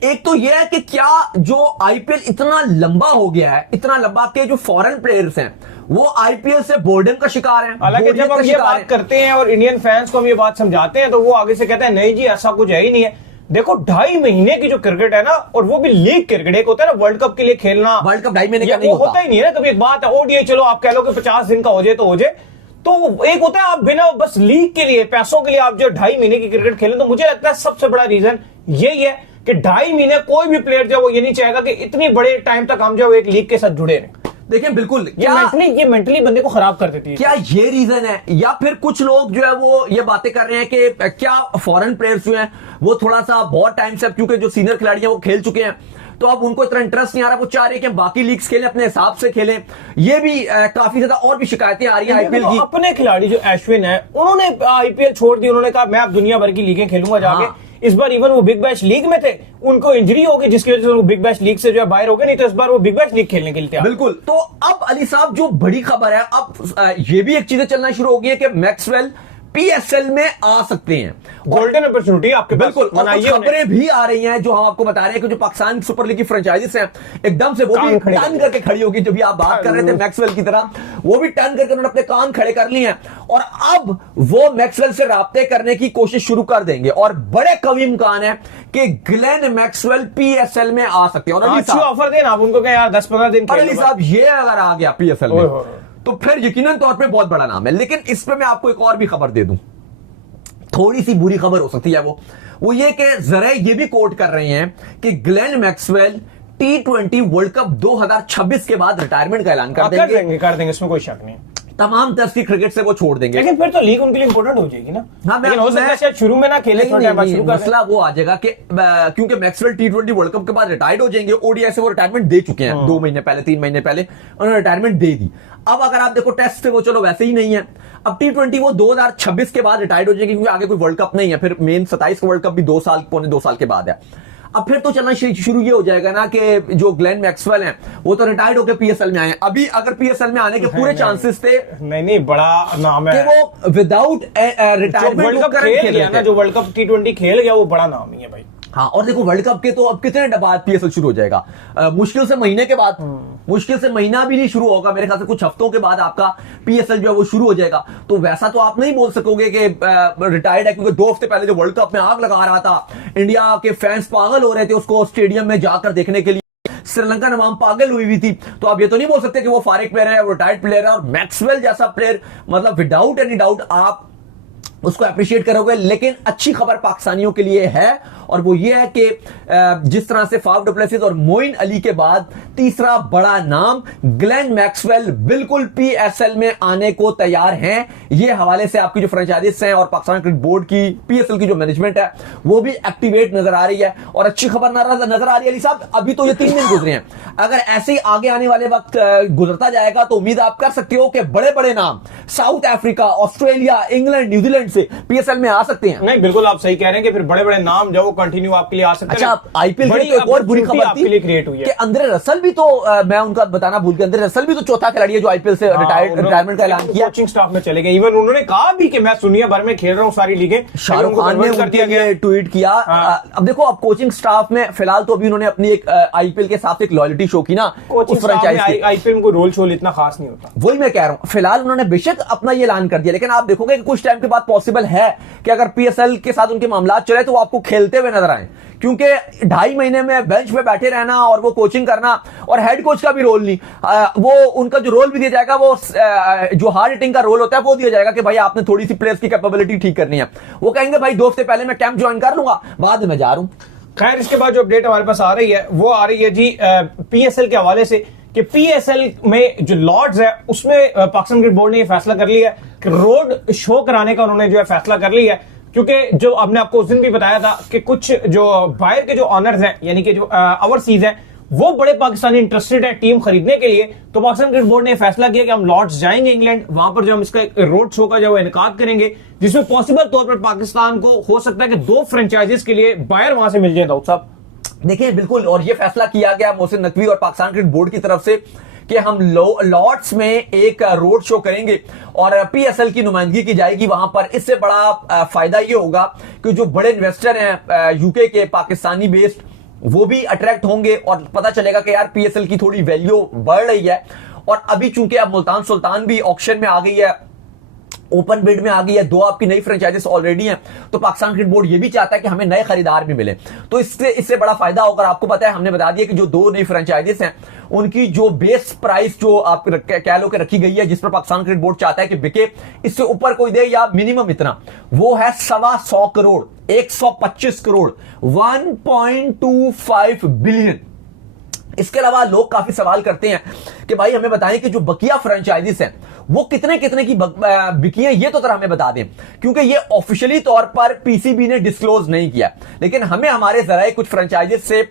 एक तो यह है कि क्या जो आईपीएल इतना लंबा हो गया है, इतना लंबा कि जो फॉरेन प्लेयर्स हैं वो आईपीएल से बोर्डम का शिकार हैं। हालांकि जब हम ये बात करते हैं और इंडियन फैंस को हम ये बात समझाते हैं तो वो आगे से कहते हैं नहीं जी ऐसा कुछ है ही नहीं है। देखो 2.5 महीने की जो क्रिकेट है ना, और वो भी लीग क्रिकेट, एक होता है ना वर्ल्ड कप के लिए खेलना, वर्ल्ड कप 2.5 महीने का नहीं होता ही नहीं है ना। कभी एक बात है ओडीआई, चलो आप कह लो कि 50 दिन का हो जाए तो हो जाए, तो एक होता है आप बिना बस लीग के लिए, पैसों के लिए आप जो 2.5 महीने की क्रिकेट खेलें। तो मुझे लगता है सबसे बड़ा रीजन यही है कि 2.5 महीने कोई भी प्लेयर जो वो ये नहीं चाहेगा कि इतनी बड़े टाइम तक हम जो एक लीग के साथ जुड़े रहे। देखिए बिल्कुल, ये मेंटली बंदे को खराब कर देती है। क्या ये रीजन है, या फिर कुछ लोग जो है वो ये बातें कर रहे हैं कि क्या फॉरेन प्लेयर्स जो हैं वो थोड़ा सा बहुत टाइम से, क्योंकि जो सीनियर खिलाड़ी हैं वो खेल चुके हैं तो अब उनको इतना इंटरेस्ट नहीं आ रहा, वो चाह रहे हैं कि बाकी लीग्स खेलें, अपने हिसाब से खेलें। ये भी काफी ज्यादा और भी शिकायतें आ रही हैं आईपीएल की। अपने खिलाड़ी जो अश्विन है उन्होंने आईपीएल छोड़ दी, उन्होंने कहा मैं अब दुनिया भर की लीगें खेलूंगा जाके। इस बार इवन वो बिग बैश लीग में थे, उनको इंजरी हो गई जिसकी वजह से वो बिग बैश लीग से जो है बाहर हो गए, नहीं तो इस बार वो बिग बैश लीग खेलने के लिए तैयार। बिल्कुल। तो अब अली साहब जो बड़ी खबर है, अब ये भी एक चीजें चलना शुरू हो गई है कि मैक्सवेल पीएसएल में आ सकते हैं। गोल्डन अपॉर्चुनिटी आपके बिल्कुल, खबरें भी आ रही हैं जो हम आपको बता रहे हैं कि जो पाकिस्तान सुपर लीग की फ्रेंचाइजीज हैं एकदम से वो भी टर्न करके खड़ी होगी। जब भी आप बात कर रहे थे मैक्सवेल की तरह, वो भी टर्न करके उन्होंने अपने काम खड़े कर लिए हैं और अब वो मैक्सवेल से राब्ते करने की कोशिश शुरू कर देंगे और बड़े कवी इम्कान है कि ग्लेन मैक्सवेल पीएसएल में आ सकते हैं। और अच्छी ऑफर देना आप उनको, क्या यार 10-15 दिन अली साहब ये अगर आ गया पीएसएल में तो फिर यकीनन तौर पे बहुत बड़ा नाम है। लेकिन इस पे मैं आपको एक और भी खबर दे दूं, थोड़ी सी बुरी खबर हो सकती है वो ये कि जरा ये भी कोट कर रहे हैं कि Glenn Maxwell T20 world cup 2026 के बाद रिटायरमेंट का ऐलान कर देंगे, इसमें कोई शक नहीं। तमाम तरह की क्रिकेट से वो छोड़ देंगे। लेकिन फिर तो लीग उनके लिए इंपॉर्टेंट हो जाएगी ना। हाँ, लेकिन हो सकता है शायद शुरू में ना खेले, थोड़ा टाइम बाद शुरू कर दें। मसला वो आ जाएगा कि क्योंकि मैक्सवेल T20 वर्ल्ड कप के बाद रिटायर्ड हो जाएंगे, ओडीआई से वो रिटायरमेंट दे चुके हैं 2 महीने पहले, 3 महीने पहले उन्होंने रिटायरमेंट दे दी। अब अगर आप देखो टेस्ट से वो चलो वैसे ही नहीं है, अब T20 वो 2026 के बाद रिटायर्ड हो जाएंगे, क्योंकि आगे कोई वर्ल्ड कप नहीं है, फिर मेन 27 का वर्ल्ड कप भी 2 साल, पौने 2 साल के बाद है। अब फिर तो चलना शुरू ये हो जाएगा ना कि जो ग्लेन मैक्सवेल हैं वो तो रिटायर्ड होकर पीएसएल में आए हैं। अभी अगर पीएसएल में आने के पूरे चांसेस थे, नहीं बड़ा नाम है कि वो विदाउट रिटायरमेंट वर्ल्ड कप खेल गया ना, जो वर्ल्ड कप T20 खेल गया वो बड़ा नाम ही है भाई। हाँ, और देखो वर्ल्ड कप के तो अब कितने बाद पीएसएल शुरू हो जाएगा, मुश्किल से महीने के बाद, मुश्किल से महीना भी नहीं शुरू होगा, मेरे ख्याल से कुछ हफ्तों के बाद आपका पीएसएल जो है वो शुरू हो जाएगा। तो वैसा तो आप नहीं बोल सकोगे कि रिटायर्ड है, क्योंकि 2 हफ्ते पहले जो वर्ल्ड कप में आग लगा रहा था, इंडिया के फैंस पागल हो रहे थे उसको स्टेडियम में जाकर देखने के लिए, श्रीलंका नवाम पागल हुई हुई थी। तो आप ये तो नहीं बोल सकते कि वो फारिग प्लेयर है, वो रिटायर्ड प्लेयर है। और मैक्सवेल जैसा प्लेयर, मतलब विदाउट एनी डाउट आप उसको अप्रिशिएट करोगे। लेकिन अच्छी खबर पाकिस्तानियों के लिए है, और वो ये है कि जिस तरह से फाफ डु प्लेसिस और मोइन अली के बाद तीसरा बड़ा नाम ग्लेन मैक्सवेल बिल्कुल पीएसएल में आने को तैयार हैं। ये हवाले से आपकी जो फ्रेंचाइजीज हैं और पाकिस्तान क्रिकेट बोर्ड की, पीएसएल की जो मैनेजमेंट है वो भी एक्टिवेट नजर आ रही है, और अच्छी खबर नजर आ रही है। अली साहब, अभी तो ये 3 दिन गुजरे हैं, अगर ऐसे ही आगे आने वाले वक्त गुजरता जाएगा तो उम्मीद आप कर सकते हो कि बड़े बड़े नाम south Africa, Australia, England, New Zealand से पीएसएल में आ सकते हैं। नहीं, बिल्कुल आप सही कह रहे हैं कि फिर बड़े बड़े नाम जो कंटिन्यू आपके लिए आ सकते हैं। अच्छा, आईपीएल की एक और बुरी खबर आपके लिए क्रिएट हुई है कि अंद्रे रसल भी तो, मैं उनका बताना भूल गया, अंद्रे रसल भी तो चौथा खिलाड़ी है जो आईपीएल से रिटायरमेंट का ऐलान किया, कोचिंग स्टाफ में चले गए। इवन उन्होंने कहा भी कि मैं दुनिया भर में खेल रहा हूं सारी लीगें। शाहरुख खान ने उनके लिए ट्वीट किया। अब देखो, अब कोचिंग स्टाफ में फिलहाल तो अभी उन्होंने अपनी एक आईपीएल के साथ एक लॉयल्टी शो की ना, उस फ्रेंचाइज आईपीएल में कोई रोल शो इतना खास नहीं होता। वही मैं कह रहा हूं, फिलहाल उन्होंने बेशक अपना ये ऐलान कर दिया, लेकिन आप देखोगे कि कुछ टाइम के बाद पॉसिबल है कि अगर पीएसएल के साथ उनके मामला चले तो वो आपको खेलते हुए नजर आए, क्योंकि 2.5 महीने में बेंच पे बैठे रहना और वो कोचिंग करना, और हेड कोच का भी रोल नहीं, वो उनका जो रोल भी दिया जाएगा वो जो हार्ड हिटिंग का रोल होता है वो दिया जाएगा कि भाई आपने थोड़ी सी प्लेयर्स की कैपेबिलिटी ठीक करनी है। वो कहेंगे भाई 2 हफ्ते पहले मैं कैंप ज्वाइन कर लूंगा, बाद में मैं जा रहा हूं। खैर, इसके बाद जो अपडेट हमारे पास आ रही है वो आ रही है जी पीएसएल के हवाले से कि पीएसएल में जो लॉर्ड्स है उसमें पाकिस्तान क्रिकेट बोर्ड ने यह फैसला कर लिया है कि रोड शो कराने का उन्होंने जो है फैसला कर लिया है। क्योंकि जो हमने आपको उस दिन भी बताया था कि कुछ जो बाहर के जो ऑनर्स हैं, यानी कि जो ओवरसीज हैं, वो बड़े पाकिस्तानी इंटरेस्टेड है टीम खरीदने के लिए। तो पाकिस्तान क्रिकेट बोर्ड ने फैसला किया कि हम लॉर्ड्स जाएंगे इंग्लैंड, वहां पर जो हम इसका रोड शो का जो इनकाद करेंगे, जिसमें पॉसिबल तौर पर पाकिस्तान को हो सकता है कि 2 फ्रेंचाइजीज के लिए बायर वहां से मिल जाए। दाऊद साहब देखिए, बिल्कुल, और ये फैसला किया गया मोहसिन नकवी और पाकिस्तान क्रिकेट बोर्ड की तरफ से कि हम लॉर्ड्स में एक रोड शो करेंगे और पीएसएल की नुमाइंदगी की जाएगी वहां पर। इससे बड़ा फायदा ये होगा कि जो बड़े इन्वेस्टर हैं यूके के, पाकिस्तानी बेस्ड, वो भी अट्रैक्ट होंगे और पता चलेगा कि यार पीएसएल की थोड़ी वैल्यू बढ़ रही है। और अभी चूंकि अब मुल्तान सुल्तान भी ऑक्शन में आ गई है, ओपन बिड में आ गई है, 2 आपकी नई फ्रेंचाइजीज ऑलरेडी हैं, तो पाकिस्तान क्रिकेट बोर्ड ये भी चाहता है कि हमें नए खरीदार भी मिले। तो इससे बड़ा फायदा होगा। आपको पता है, हमने बता दिया कि जो 2 नई फ्रेंचाइजीज हैं उनकी जो बेस प्राइस जो आप कह लो कि रखी गई है, जिस पर पाकिस्तान क्रिकेट बोर्ड चाहता है कि बिके, इससे ऊपर कोई दे या मिनिमम इतना, वो है 125 करोड़, 125 करोड़, 1.25 बिलियन। इसके अलावा लोग काफी सवाल करते हैं कि भाई हमें बताएं कि जो बकिया फ्रेंचाइजीज हैं वो कितने की बिकी हैं, ये तो जरा हमें बता दें, क्योंकि ये ऑफिशियली तौर पर पीसीबी ने डिस्क्लोज नहीं किया। लेकिन हमें हमारे जराए कुछ फ्रेंचाइजीज से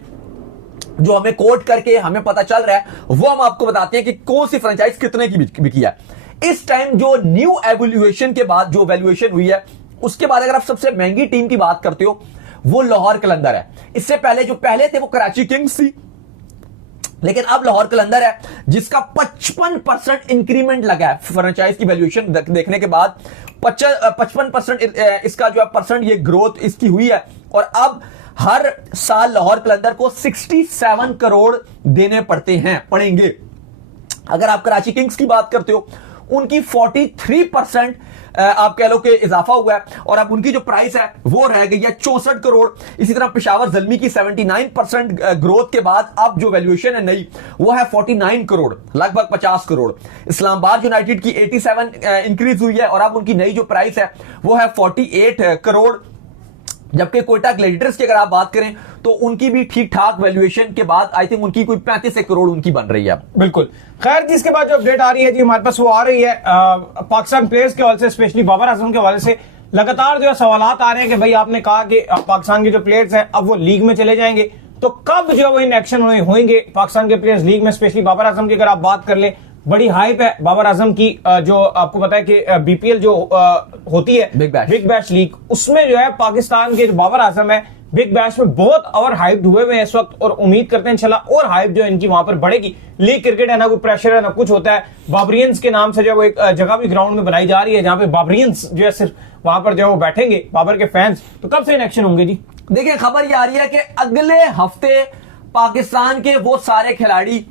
जो हमें कोट करके हमें पता चल रहा है, वो हम आपको बताते हैं कि कौन सी फ्रेंचाइज कितने की बिकी है। इस टाइम जो न्यू एवोल्यूशन के बाद जो वैल्यूएशन हुई है, उसके बाद अगर आप सबसे महंगी टीम की बात करते हो वो लाहौर कलंदर है। इससे पहले जो पहले थे वो कराची किंग्स थी, लेकिन अब लाहौर कलंदर है, जिसका 55% इंक्रीमेंट लगा है फ्रेंचाइज की वैल्यूएशन देखने के बाद। 55% इसका जो है परसेंट ये ग्रोथ इसकी हुई है। और अब हर साल लाहौर कलंदर को 67 करोड़ देने पड़ेंगे। अगर आप कराची किंग्स की बात करते हो, उनकी 43% आप कह लो कि इजाफा हुआ है और अब उनकी जो प्राइस है वो रह गई है 64 करोड़। इसी तरह पेशावर जल्मी की 79% ग्रोथ के बाद अब जो वैल्यूएशन है नई वो है 49 करोड़, लगभग 50 करोड़। इस्लामाबाद यूनाइटेड की 87 इंक्रीज हुई है और अब उनकी नई जो प्राइस है वो है 48 करोड़। जबकि कोयटा ग्लैडिएटर्स की अगर आप बात करें तो उनकी भी ठीक ठाक वैल्यूएशन के बाद आई थिंक उनकी कोई 35 करोड़ उनकी बन रही है। बिल्कुल। खैर जिसके बाद जो अपडेट आ रही है जी हमारे पास वो आ रही है पाकिस्तान प्लेयर्स के हवाले से, स्पेशली बाबर आजम के हवाले से लगातार जो है सवालात आ रहे हैं कि भाई आपने कहा कि पाकिस्तान के जो प्लेयर्स हैं अब वो लीग में चले जाएंगे, तो कब जो है वो इन एक्शन होंगे पाकिस्तान के प्लेयर्स लीग में, स्पेशली बाबर आजम की अगर आप बात कर ले, बड़ी हाइप है बाबर आजम की। जो आपको पता है कि बीपीएल जो होती है बिग बैश लीग, उसमें जो है पाकिस्तान के जो बाबर आजम है बिग बैश में बहुत और हाइप हुए हुए हैं इस वक्त, और उम्मीद करते हैं इंशाल्लाह और हाइप जो है इनकी वहां पर बढ़ेगी। लीग क्रिकेट है ना, कोई प्रेशर है ना कुछ होता है। बाबरियंस के नाम से जो वो एक जगह भी ग्राउंड में बनाई जा रही है जहां पे बाबरियंस जो है सिर्फ वहां पर जो है वो बैठेंगे बाबर के फैंस। तो कब से इन एक्शन होंगे जी? देखिए खबर ये आ रही है कि अगले हफ्ते पाकिस्तान के वो सारे खिलाड़ी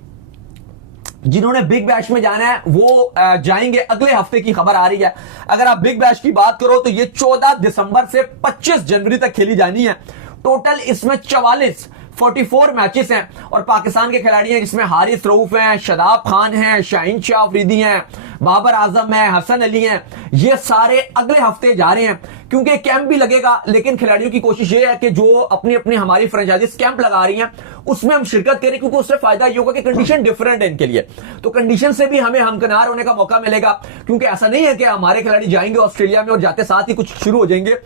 जिन्होंने बिग बैश में जाना है वो जाएंगे, अगले हफ्ते की खबर आ रही है। अगर आप बिग बैश की बात करो तो ये 14 दिसंबर से 25 जनवरी तक खेली जानी है। टोटल इसमें 44 मैचेस हैं और पाकिस्तान के खिलाड़ी हैं जिसमें हारिस रऊफ हैं, शदाब खान हैं, शाहीन शाह अफरीदी हैं, बाबर आजम है, हसन अली हैं। ये सारे अगले हफ्ते जा रहे हैं क्योंकि कैंप भी लगेगा, लेकिन खिलाड़ियों की कोशिश ये है कि जो अपनी अपनी हमारी फ्रेंचाइजीज कैंप लगा रही हैं उसमें हम शिरकत करें, क्योंकि उससे फायदा ये होगा कि कंडीशन डिफरेंट है इनके लिए, तो कंडीशन से भी हमें हमकनार होने का मौका मिलेगा। क्योंकि ऐसा नहीं है कि हमारे खिलाड़ी जाएंगे ऑस्ट्रेलिया में और जाते साथ ही कुछ शुरू हो जाएंगे,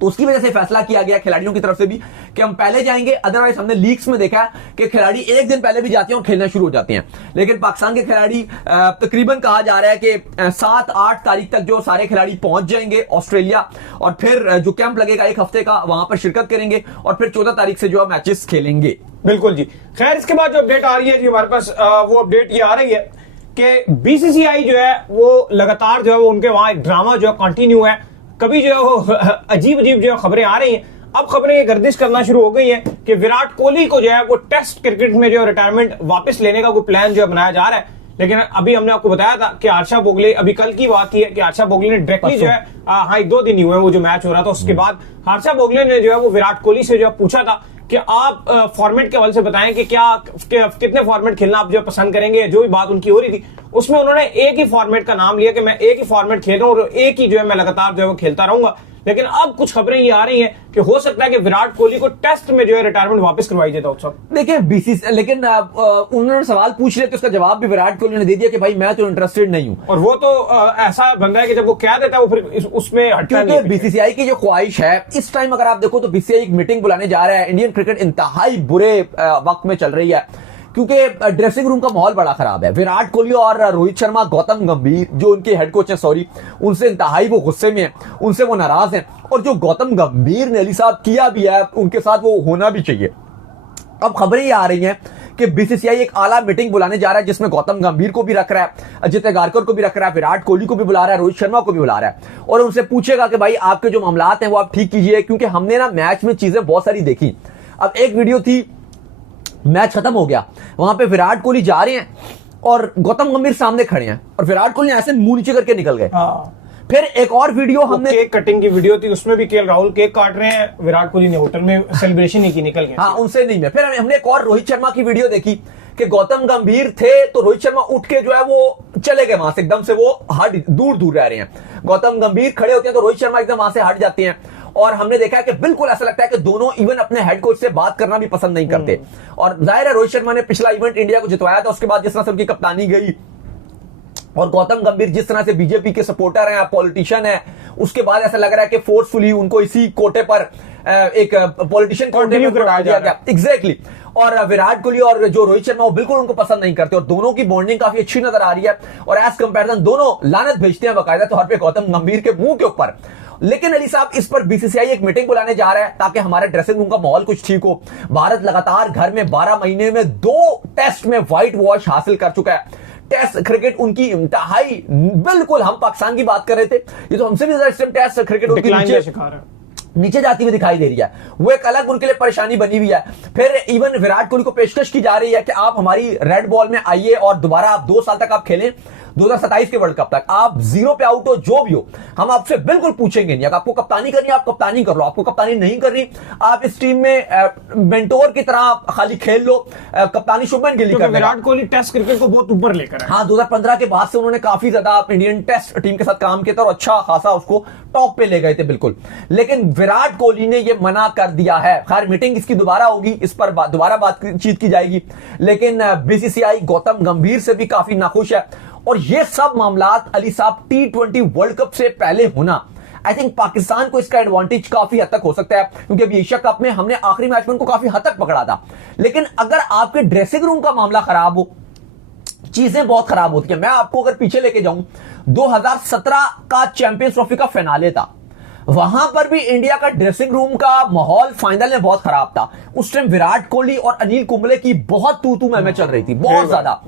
तो उसकी वजह से फैसला किया गया खिलाड़ियों की तरफ से भी कि हम पहले जाएंगे। अदरवाइज हमने लीग्स में देखा है कि खिलाड़ी एक दिन पहले भी जाते हैं और खेलना शुरू हो जाते हैं, लेकिन पाकिस्तान के खिलाड़ी तकरीबन कहा जा रहा है कि 7-8 तारीख तक जो सारे खिलाड़ी पहुंच जाएंगे ऑस्ट्रेलिया, और फिर जो कैंप लगेगा एक हफ्ते का वहां पर शिरकत करेंगे और फिर 14 तारीख से जो मैचेस खेलेंगे। बिल्कुल जी। खैर इसके बाद जो अपडेट आ रही है जी हमारे पास वो अपडेट ये आ रही है कि बीसीसीआई जो है वो लगातार जो है वो उनके वहां एक ड्रामा जो है कंटिन्यू है। कभी जो है वो अजीब अजीब जो खबरें आ रही हैं, अब खबरें ये गर्दिश करना शुरू हो गई हैं कि विराट कोहली को जो है वो टेस्ट क्रिकेट में जो रिटायरमेंट वापस लेने का कोई प्लान जो है बनाया जा रहा है। लेकिन अभी हमने आपको बताया था कि आर्शा बोगले, अभी कल की बात ही है कि आर्शा बोगले ने डायरेक्टली जो है हाँ 1-2 दिन ही हुए वो जो मैच हो रहा था उसके बाद आर्शा बोगले ने जो है वो विराट कोहली से जो है पूछा था कि आप फॉर्मेट के हवाले से बताएं कि क्या कितने फॉर्मेट खेलना आप जो पसंद करेंगे, जो भी बात उनकी हो रही थी उसमें उन्होंने एक ही फॉर्मेट का नाम लिया कि मैं एक ही फॉर्मेट खेल रहा हूं और एक ही जो है मैं लगातार जो है वो खेलता रहूंगा। लेकिन अब कुछ खबरें ये आ रही हैं कि हो सकता है कि विराट कोहली को टेस्ट में जो है रिटायरमेंट वापस करवाई जाता उत्सव। देखिए बीसीसीआई, लेकिन उन्होंने सवाल पूछ लिया तो उसका जवाब भी विराट कोहली ने दे दिया कि भाई मैं तो इंटरेस्टेड नहीं हूं, और वो तो ऐसा बंदा है कि जब वो कह देता है वो फिर उसमें हटता नहीं है। बीसीसीआई की जो ख्वाहिश है इस टाइम अगर आप देखो तो बीसीसीआई एक मीटिंग बुलाने जा रहा है। इंडियन क्रिकेट इंतहाई बुरे वक्त में चल रही है क्योंकि ड्रेसिंग रूम का माहौल बड़ा खराब है। विराट कोहली और रोहित शर्मा, गौतम गंभीर जो उनके हेड कोच हैं, सॉरी, उनसे इंतहाई वो गुस्से में है, उनसे वो नाराज हैं, और जो गौतम गंभीर ने अली साहब किया भी है उनके साथ वो होना भी चाहिए। अब खबरें ये आ रही हैं कि बीसीसीआई एक आला मीटिंग बुलाने जा रहा है जिसमें गौतम गंभीर को भी रख रहा है, अजित अगारकर को भी रख रहा है, विराट कोहली को भी बुला रहा है, रोहित शर्मा को भी बुला रहा है, और उनसे पूछेगा कि भाई आपके जो मामलात हैं वो आप ठीक कीजिए, क्योंकि हमने ना मैच में चीजें बहुत सारी देखी। अब एक वीडियो थी, मैच खत्म हो गया, वहां पे विराट कोहली जा रहे हैं और गौतम गंभीर सामने खड़े हैं और विराट कोहली ऐसे मुंह नीचे करके निकल गए। फिर एक और वीडियो हमने, केक कटिंग की वीडियो थी, उसमें भी केएल राहुल केक काट रहे हैं, विराट कोहली ने होटल में सेलिब्रेशन ही की, निकल गए। हाँ, उनसे नहीं में। फिर हमने एक और रोहित शर्मा की वीडियो देखी कि गौतम गंभीर थे तो रोहित शर्मा उठ के जो है वो चले गए वहां से, एकदम से वो हट दूर रह रहे हैं। गौतम गंभीर खड़े होते हैं तो रोहित शर्मा एकदम वहां से हट जाते हैं, और हमने देखा है कि बिल्कुल ऐसा लगता है कि दोनों इवन अपने हेड कोच से बात करना भी पसंद नहीं करते। और जाहिर है रोहित शर्मा ने पिछला इवेंट इंडिया को जितवाया था, उसके बाद जिस तरह से उनकी कप्तानी गई, और गौतम गंभीर जिस तरह से बीजेपी के सपोर्टर हैं, पॉलिटिशियन है, उसके बाद ऐसा लग रहा है कि फोर्सफुली उनको इसी कोटे पर एक पॉलिटिशियन कोटे में कराया गया। एग्जैक्टली। और विराट कोहली और जो रोहित शर्मा वो बिल्कुल उनको पसंद नहीं करते, और दोनों की बॉन्डिंग काफी अच्छी नजर आ रही है, और एज कंपैरिजन दोनों लानत भेजते हैं बाकायदा तौर पे गौतम गंभीर के मुंह के ऊपर। लेकिन अली साहब इस पर बीसीसीआई एक मीटिंग बुलाने जा रहा है ताकि हमारे ड्रेसिंग रूम का माहौल कुछ ठीक हो। भारत लगातार घर में 12 महीने में 2 टेस्ट में व्हाइट वॉश हासिल कर चुका है। टेस्ट क्रिकेट उनकी इंतहाई, बिल्कुल हम पाकिस्तान की बात कर रहे थे, ये तो हमसे भी ज्यादा टेस्ट क्रिकेट उनकी नीचे जाती हुई दिखाई दे रही है, वो एक अलग उनके लिए परेशानी बनी हुई है। फिर इवन विराट कोहली को पेशकश की जा रही है कि आप हमारी रेड बॉल में आइए और दोबारा आप 2 साल तक आप खेलें, 2027 के वर्ल्ड कप तक आप 0 पे आउट हो, जो भी हो, हम आपसे बिल्कुल पूछेंगे नहीं। अगर आपको कप्तानी करनी है आप कप्तानी कर लो, आपको कप्तानी नहीं करनी आप इस टीम में मेंटोर की तरह खाली खेल लो। कप्तानी शुभमन गिल कर, विराट कोहली टेस्ट क्रिकेट को बहुत ऊपर लेकर है। हाँ, 2015 के बाद से उन्होंने काफी ज्यादा इंडियन टेस्ट टीम के साथ काम किया था और अच्छा खासा उसको टॉप पे ले गए थे बिल्कुल। लेकिन विराट कोहली ने यह मना कर दिया है। खैर मीटिंग इसकी दोबारा होगी, इस पर दोबारा बातचीत की जाएगी, लेकिन बीसीसीआई गौतम गंभीर से भी काफी नाखुश है। और ये सब मामलात अली साहब T20 वर्ल्ड कप से पहले होना, आई थिंक पाकिस्तान को इसका एडवांटेज काफी हद तक हो सकता है, क्योंकि अभी एशिया कप में हमने आखिरी मैच में उनको काफी हद तक पकड़ा था। लेकिन अगर आपके ड्रेसिंग रूम का मामला खराब हो, चीजें बहुत खराब होती है। मैं आपको अगर पीछे लेके जाऊं, 2017 का चैंपियंस ट्रॉफी का फाइनले था, वहां पर भी इंडिया का ड्रेसिंग रूम का माहौल फाइनल में बहुत खराब था। उस टाइम विराट कोहली और अनिल कुंबले की बहुत तू मैं चल रही थी, बहुत ज्यादा।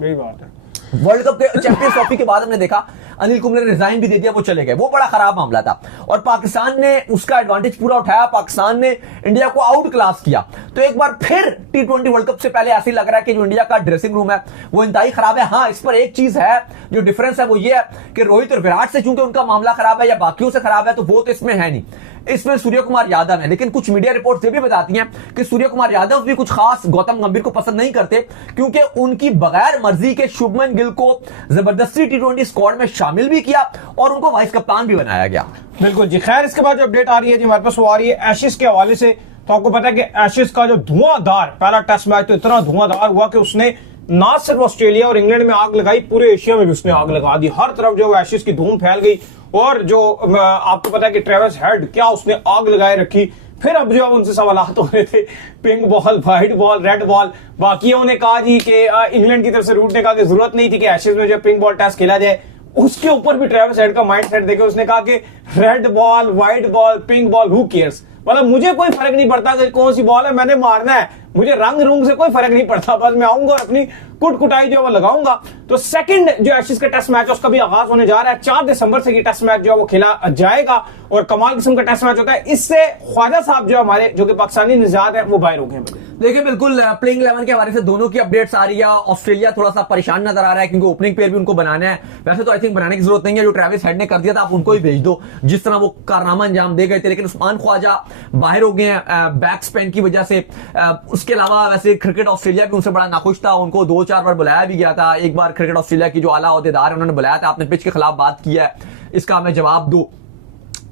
वर्ल्ड कप के चैंपियंस ट्रॉफी के बाद हमने देखा अनिल कुंबले ने रिजाइन भी दे दिया, वो चले गए, वो बड़ा खराब मामला था। और पाकिस्तान ने उसका एडवांटेज पूरा उठाया, पाकिस्तान ने इंडिया को आउट क्लास किया। तो एक बार फिर T20 वर्ल्ड कप से पहले ऐसे ही लग रहा है कि जो इंडिया का ड्रेसिंग रूम है वो इंतहाई खराब है। हाँ, इस पर एक चीज है जो डिफरेंस है, वो ये है कि रोहित और विराट से चूंकि उनका मामला खराब है या बाकियों से खराब है, तो वो तो इसमें है नहीं, इसमें सूर्य कुमार यादव है। लेकिन कुछ मीडिया रिपोर्ट्स ये भी बताती हैं कि सूर्य कुमार यादव भी कुछ खास गौतम गंभीर को पसंद नहीं करते, क्योंकि उनकी बगैर मर्जी के शुभमन गिल को जबरदस्ती T20 स्क्वाड में शामिल भी किया और उनको वाइस कप्तान भी बनाया गया। बिल्कुल जी। खैर, इसके बाद जो अपडेट आ रही है जी हमारे पास, वो आ रही है एशेज के हवाले से। तो आपको पता है कि एशेज का जो धुआंधार पहला टेस्ट मैच तो इतना धुआंधार हुआ कि उसने ना सिर्फ ऑस्ट्रेलिया और इंग्लैंड में आग लगाई, पूरे एशिया में भी उसने आग लगा दी। हर तरफ जो एशेज की धूम फैल गई और जो आपको पता है कि ट्रेविस हेड, क्या उसने आग लगाए रखी। फिर अब जो उनसे सवालात हो रहे थे, pink ball, white ball, red ball, बाकियों ने कहा जी कि इंग्लैंड की तरफ से रूट ने कहा कि जरूरत नहीं थी कि एशेज में जो पिंक बॉल टेस्ट खेला जाए। उसके ऊपर भी ट्रेविस हेड का माइंड सेट देखे, उसने कहा कि red ball, white ball, pink ball, who cares, मतलब मुझे कोई फर्क नहीं पड़ता कि कौन सी बॉल है, मैंने मारना है, मुझे रंग रूंग से कोई फर्क नहीं पड़ता, बस मैं आऊंगा अपनी कुटाई जो है वो लगाऊंगा। तो सेकंड जो एशेज का टेस्ट मैच है उसका भी आगाज होने जा रहा है। 4 दिसंबर से ये टेस्ट मैच जो है वो खेला जाएगा और कमाल किस्म का टेस्ट मैच होता है। इससे ख्वाजा साहब जो हमारे, जो कि पाकिस्तानी निजात है, वो बाहर हो गए। देखिए, बिल्कुल प्लेइंग 11 के हवाले से दोनों की अपडेट्स आ रही है। ऑस्ट्रेलिया थोड़ा सा परेशान नजर आ रहा है क्योंकि ओपनिंग पेयर भी उनको बनाना है। वैसे तो आई थिंक बनाने की जरूरत नहीं है, जो ट्रेविस हेड ने कर दिया था आप उनको ही भेज दो, जिस तरह वो कारनामा अंजाम दे गए थे। लेकिन उस्मान ख्वाजा बाहर हो गए हैं बैक स्पेन की वजह से। उसके अलावा वैसे क्रिकेट ऑस्ट्रेलिया भी उनसे बड़ा नाखुश था, उनको 2-4 बार बुलाया भी गया था। एक बार क्रिकेट ऑस्ट्रेलिया की जो आला ओहदेदार है उन्होंने बुलाया था, आपने पिच के खिलाफ बात की है, इसका हमें जवाब दो।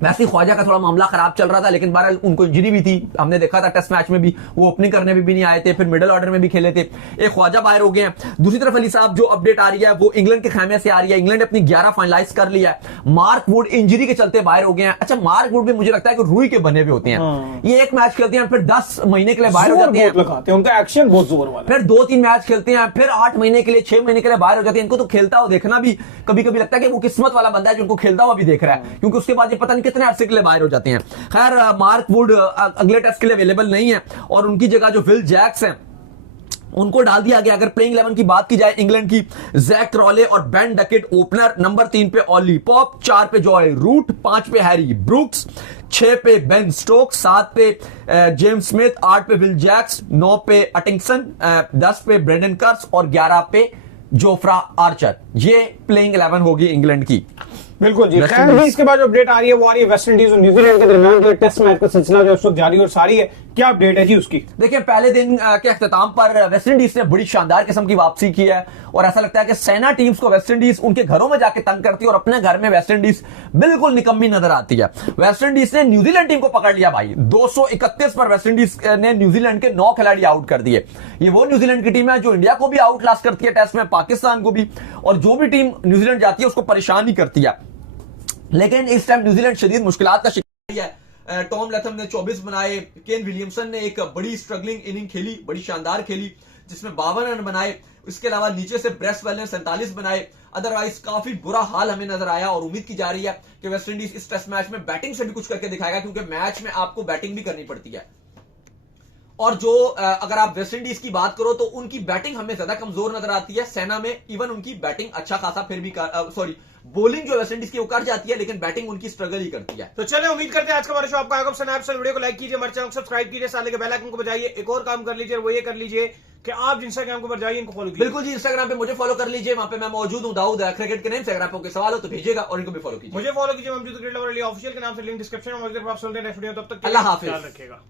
वैसे ख्वाजा का थोड़ा मामला खराब चल रहा था, लेकिन बहरहाल उनको इंजरी भी थी, हमने देखा था टेस्ट मैच में भी वो ओपनिंग करने में भी नहीं आए थे, फिर मिडिल ऑर्डर में भी खेले थे। एक ख्वाजा बाहर हो गए हैं। दूसरी तरफ अली साहब जो अपडेट आ रही है वो इंग्लैंड के खेमे से आ रही है। इंग्लैंड अपनी 11 फाइनलाइज कर लिया है, मार्क वुड इंजरी के चलते बाहर हो गए हैं। अच्छा, मार्क वुड भी मुझे लगता है कि रूई के बने हुए होते हैं, ये एक मैच खेलते हैं फिर 10 महीने के लिए बाहर हो जाते हैं, उनका एक्शन बहुत जोर वाला, फिर 2-3 मैच खेलते हैं, फिर 8 महीने के लिए 6 महीने के लिए बाहर हो जाते हैं। इनको तो खेलता हुआ देखना भी कभी कभी लगता है कि वो किस्मत वाला बंदा है जो उनको खेलता हुआ भी देख रहा है, क्योंकि उसके बाद ये पता नहीं कितने अरसे के लिए बाहर जाते हैं। खैर, मार्क वुड अगले टेस्ट के लिए अवेलेबल नहीं है और उनकी जगह जो विल जैक्स हैं उनको डाल दिया गया। अगर प्लेइंग 11 की बात की जाए इंग्लैंड की, जैक क्रॉले और बेन डकेट ओपनर, नंबर 3 पे ऑली पॉप, 4 पे जॉय रूट, 5 पे हैरी ब्रूक्स, 6 पे बेन स्टोक्स, 7 पे जेम्स स्मिथ, 8 पे विल जैक्स, 9 पे अटिंगसन, 10 पे ब्रेंडन कर्स और 11 पे जोफ्रा आर्चर। ये प्लेइंग 11 होगी इंग्लैंड की। बिल्कुल जी। खैर, इसके बाद जो अपडेट आ रही है वो आ रही है वेस्ट इंडीज और न्यूजीलैंड के दरमियान जो टेस्ट मैच का सिलसिला जो उस वक्त जारी और सारी है। क्या अपडेट है जी उसकी? देखिए, पहले दिन के अख्ताम पर वेस्ट इंडीज ने बड़ी शानदार किस्म की वापसी की है और ऐसा लगता है कि सेना टीम्स को वेस्ट इंडीज उनके घरों में जाके तंग करती है और अपने घर में वेस्ट इंडीज बिल्कुल निकम्मी नजर आती है। वेस्ट इंडीज ने न्यूजीलैंड टीम को पकड़ लिया भाई, 231 पर वेस्ट इंडीज ने न्यूजीलैंड के 9 खिलाड़ी आउट कर दिए। ये वो न्यूजीलैंड की टीम है जो इंडिया को भी आउट क्लास करती है टेस्ट में, पाकिस्तान को भी, और जो भी टीम न्यूजीलैंड जाती है उसको परेशान ही करती है। लेकिन इस टाइम न्यूजीलैंड शदीद मुश्किलात का शिकार है। टॉम लैथम ने 24 बनाए, केन विलियमसन ने एक बड़ी स्ट्रगलिंग इनिंग खेली, बड़ी शानदार खेली, जिसमें 52 रन बनाए। इसके अलावा नीचे से ब्रेस्टवेल ने 47 बनाए। अदरवाइज काफी बुरा हाल हमें नजर आया और उम्मीद की जा रही है कि वेस्ट इंडीज इस टेस्ट मैच में बैटिंग से भी कुछ करके दिखाएगा, क्योंकि मैच में आपको बैटिंग भी करनी पड़ती है। और जो अगर आप वेस्ट इंडीज की बात करो तो उनकी बैटिंग हमें ज्यादा कमजोर नजर आती है। सेना में इवन उनकी बैटिंग अच्छा खासा फिर भी बॉलिंग जो वेस्ट इंडीज की वो कर जाती है, लेकिन बैटिंग उनकी स्ट्रगल ही करती है। तो चले, उम्मीद करते हैं आज का हमारा शो आपका आएगा पसंद आया। वीडियो को लाइक कीजिए, हमारे चैनल को सब्सक्राइब कीजिए, साथ ही बेल आइकन को बजाइए। एक और काम कर लीजिए, वो ये कर लीजिए कि आप इंस्टाग्राम को जाइए, इनको फॉलो कीजिए। बिल्कुल जी, इंस्टाग्राम पे मुझे फॉलो कर लीजिए, वहां पे मैं मौजूद हूं, दाऊद क्रिकेट के नेम से। अगर आपको कोई सवाल हो तो भेजिएगा और इनको भी फॉलो कीजिए। मुझे फॉलो कीजिए, मौजूद क्रिकेट लवर ऑफिशियल के नाम से, लिंक डिस्क्रिप्शन में मौजूद है। आप सुनते हैं नेक्स्ट वीडियो, तब तक अल्लाह हाफिज। ख्याल रखिएगा।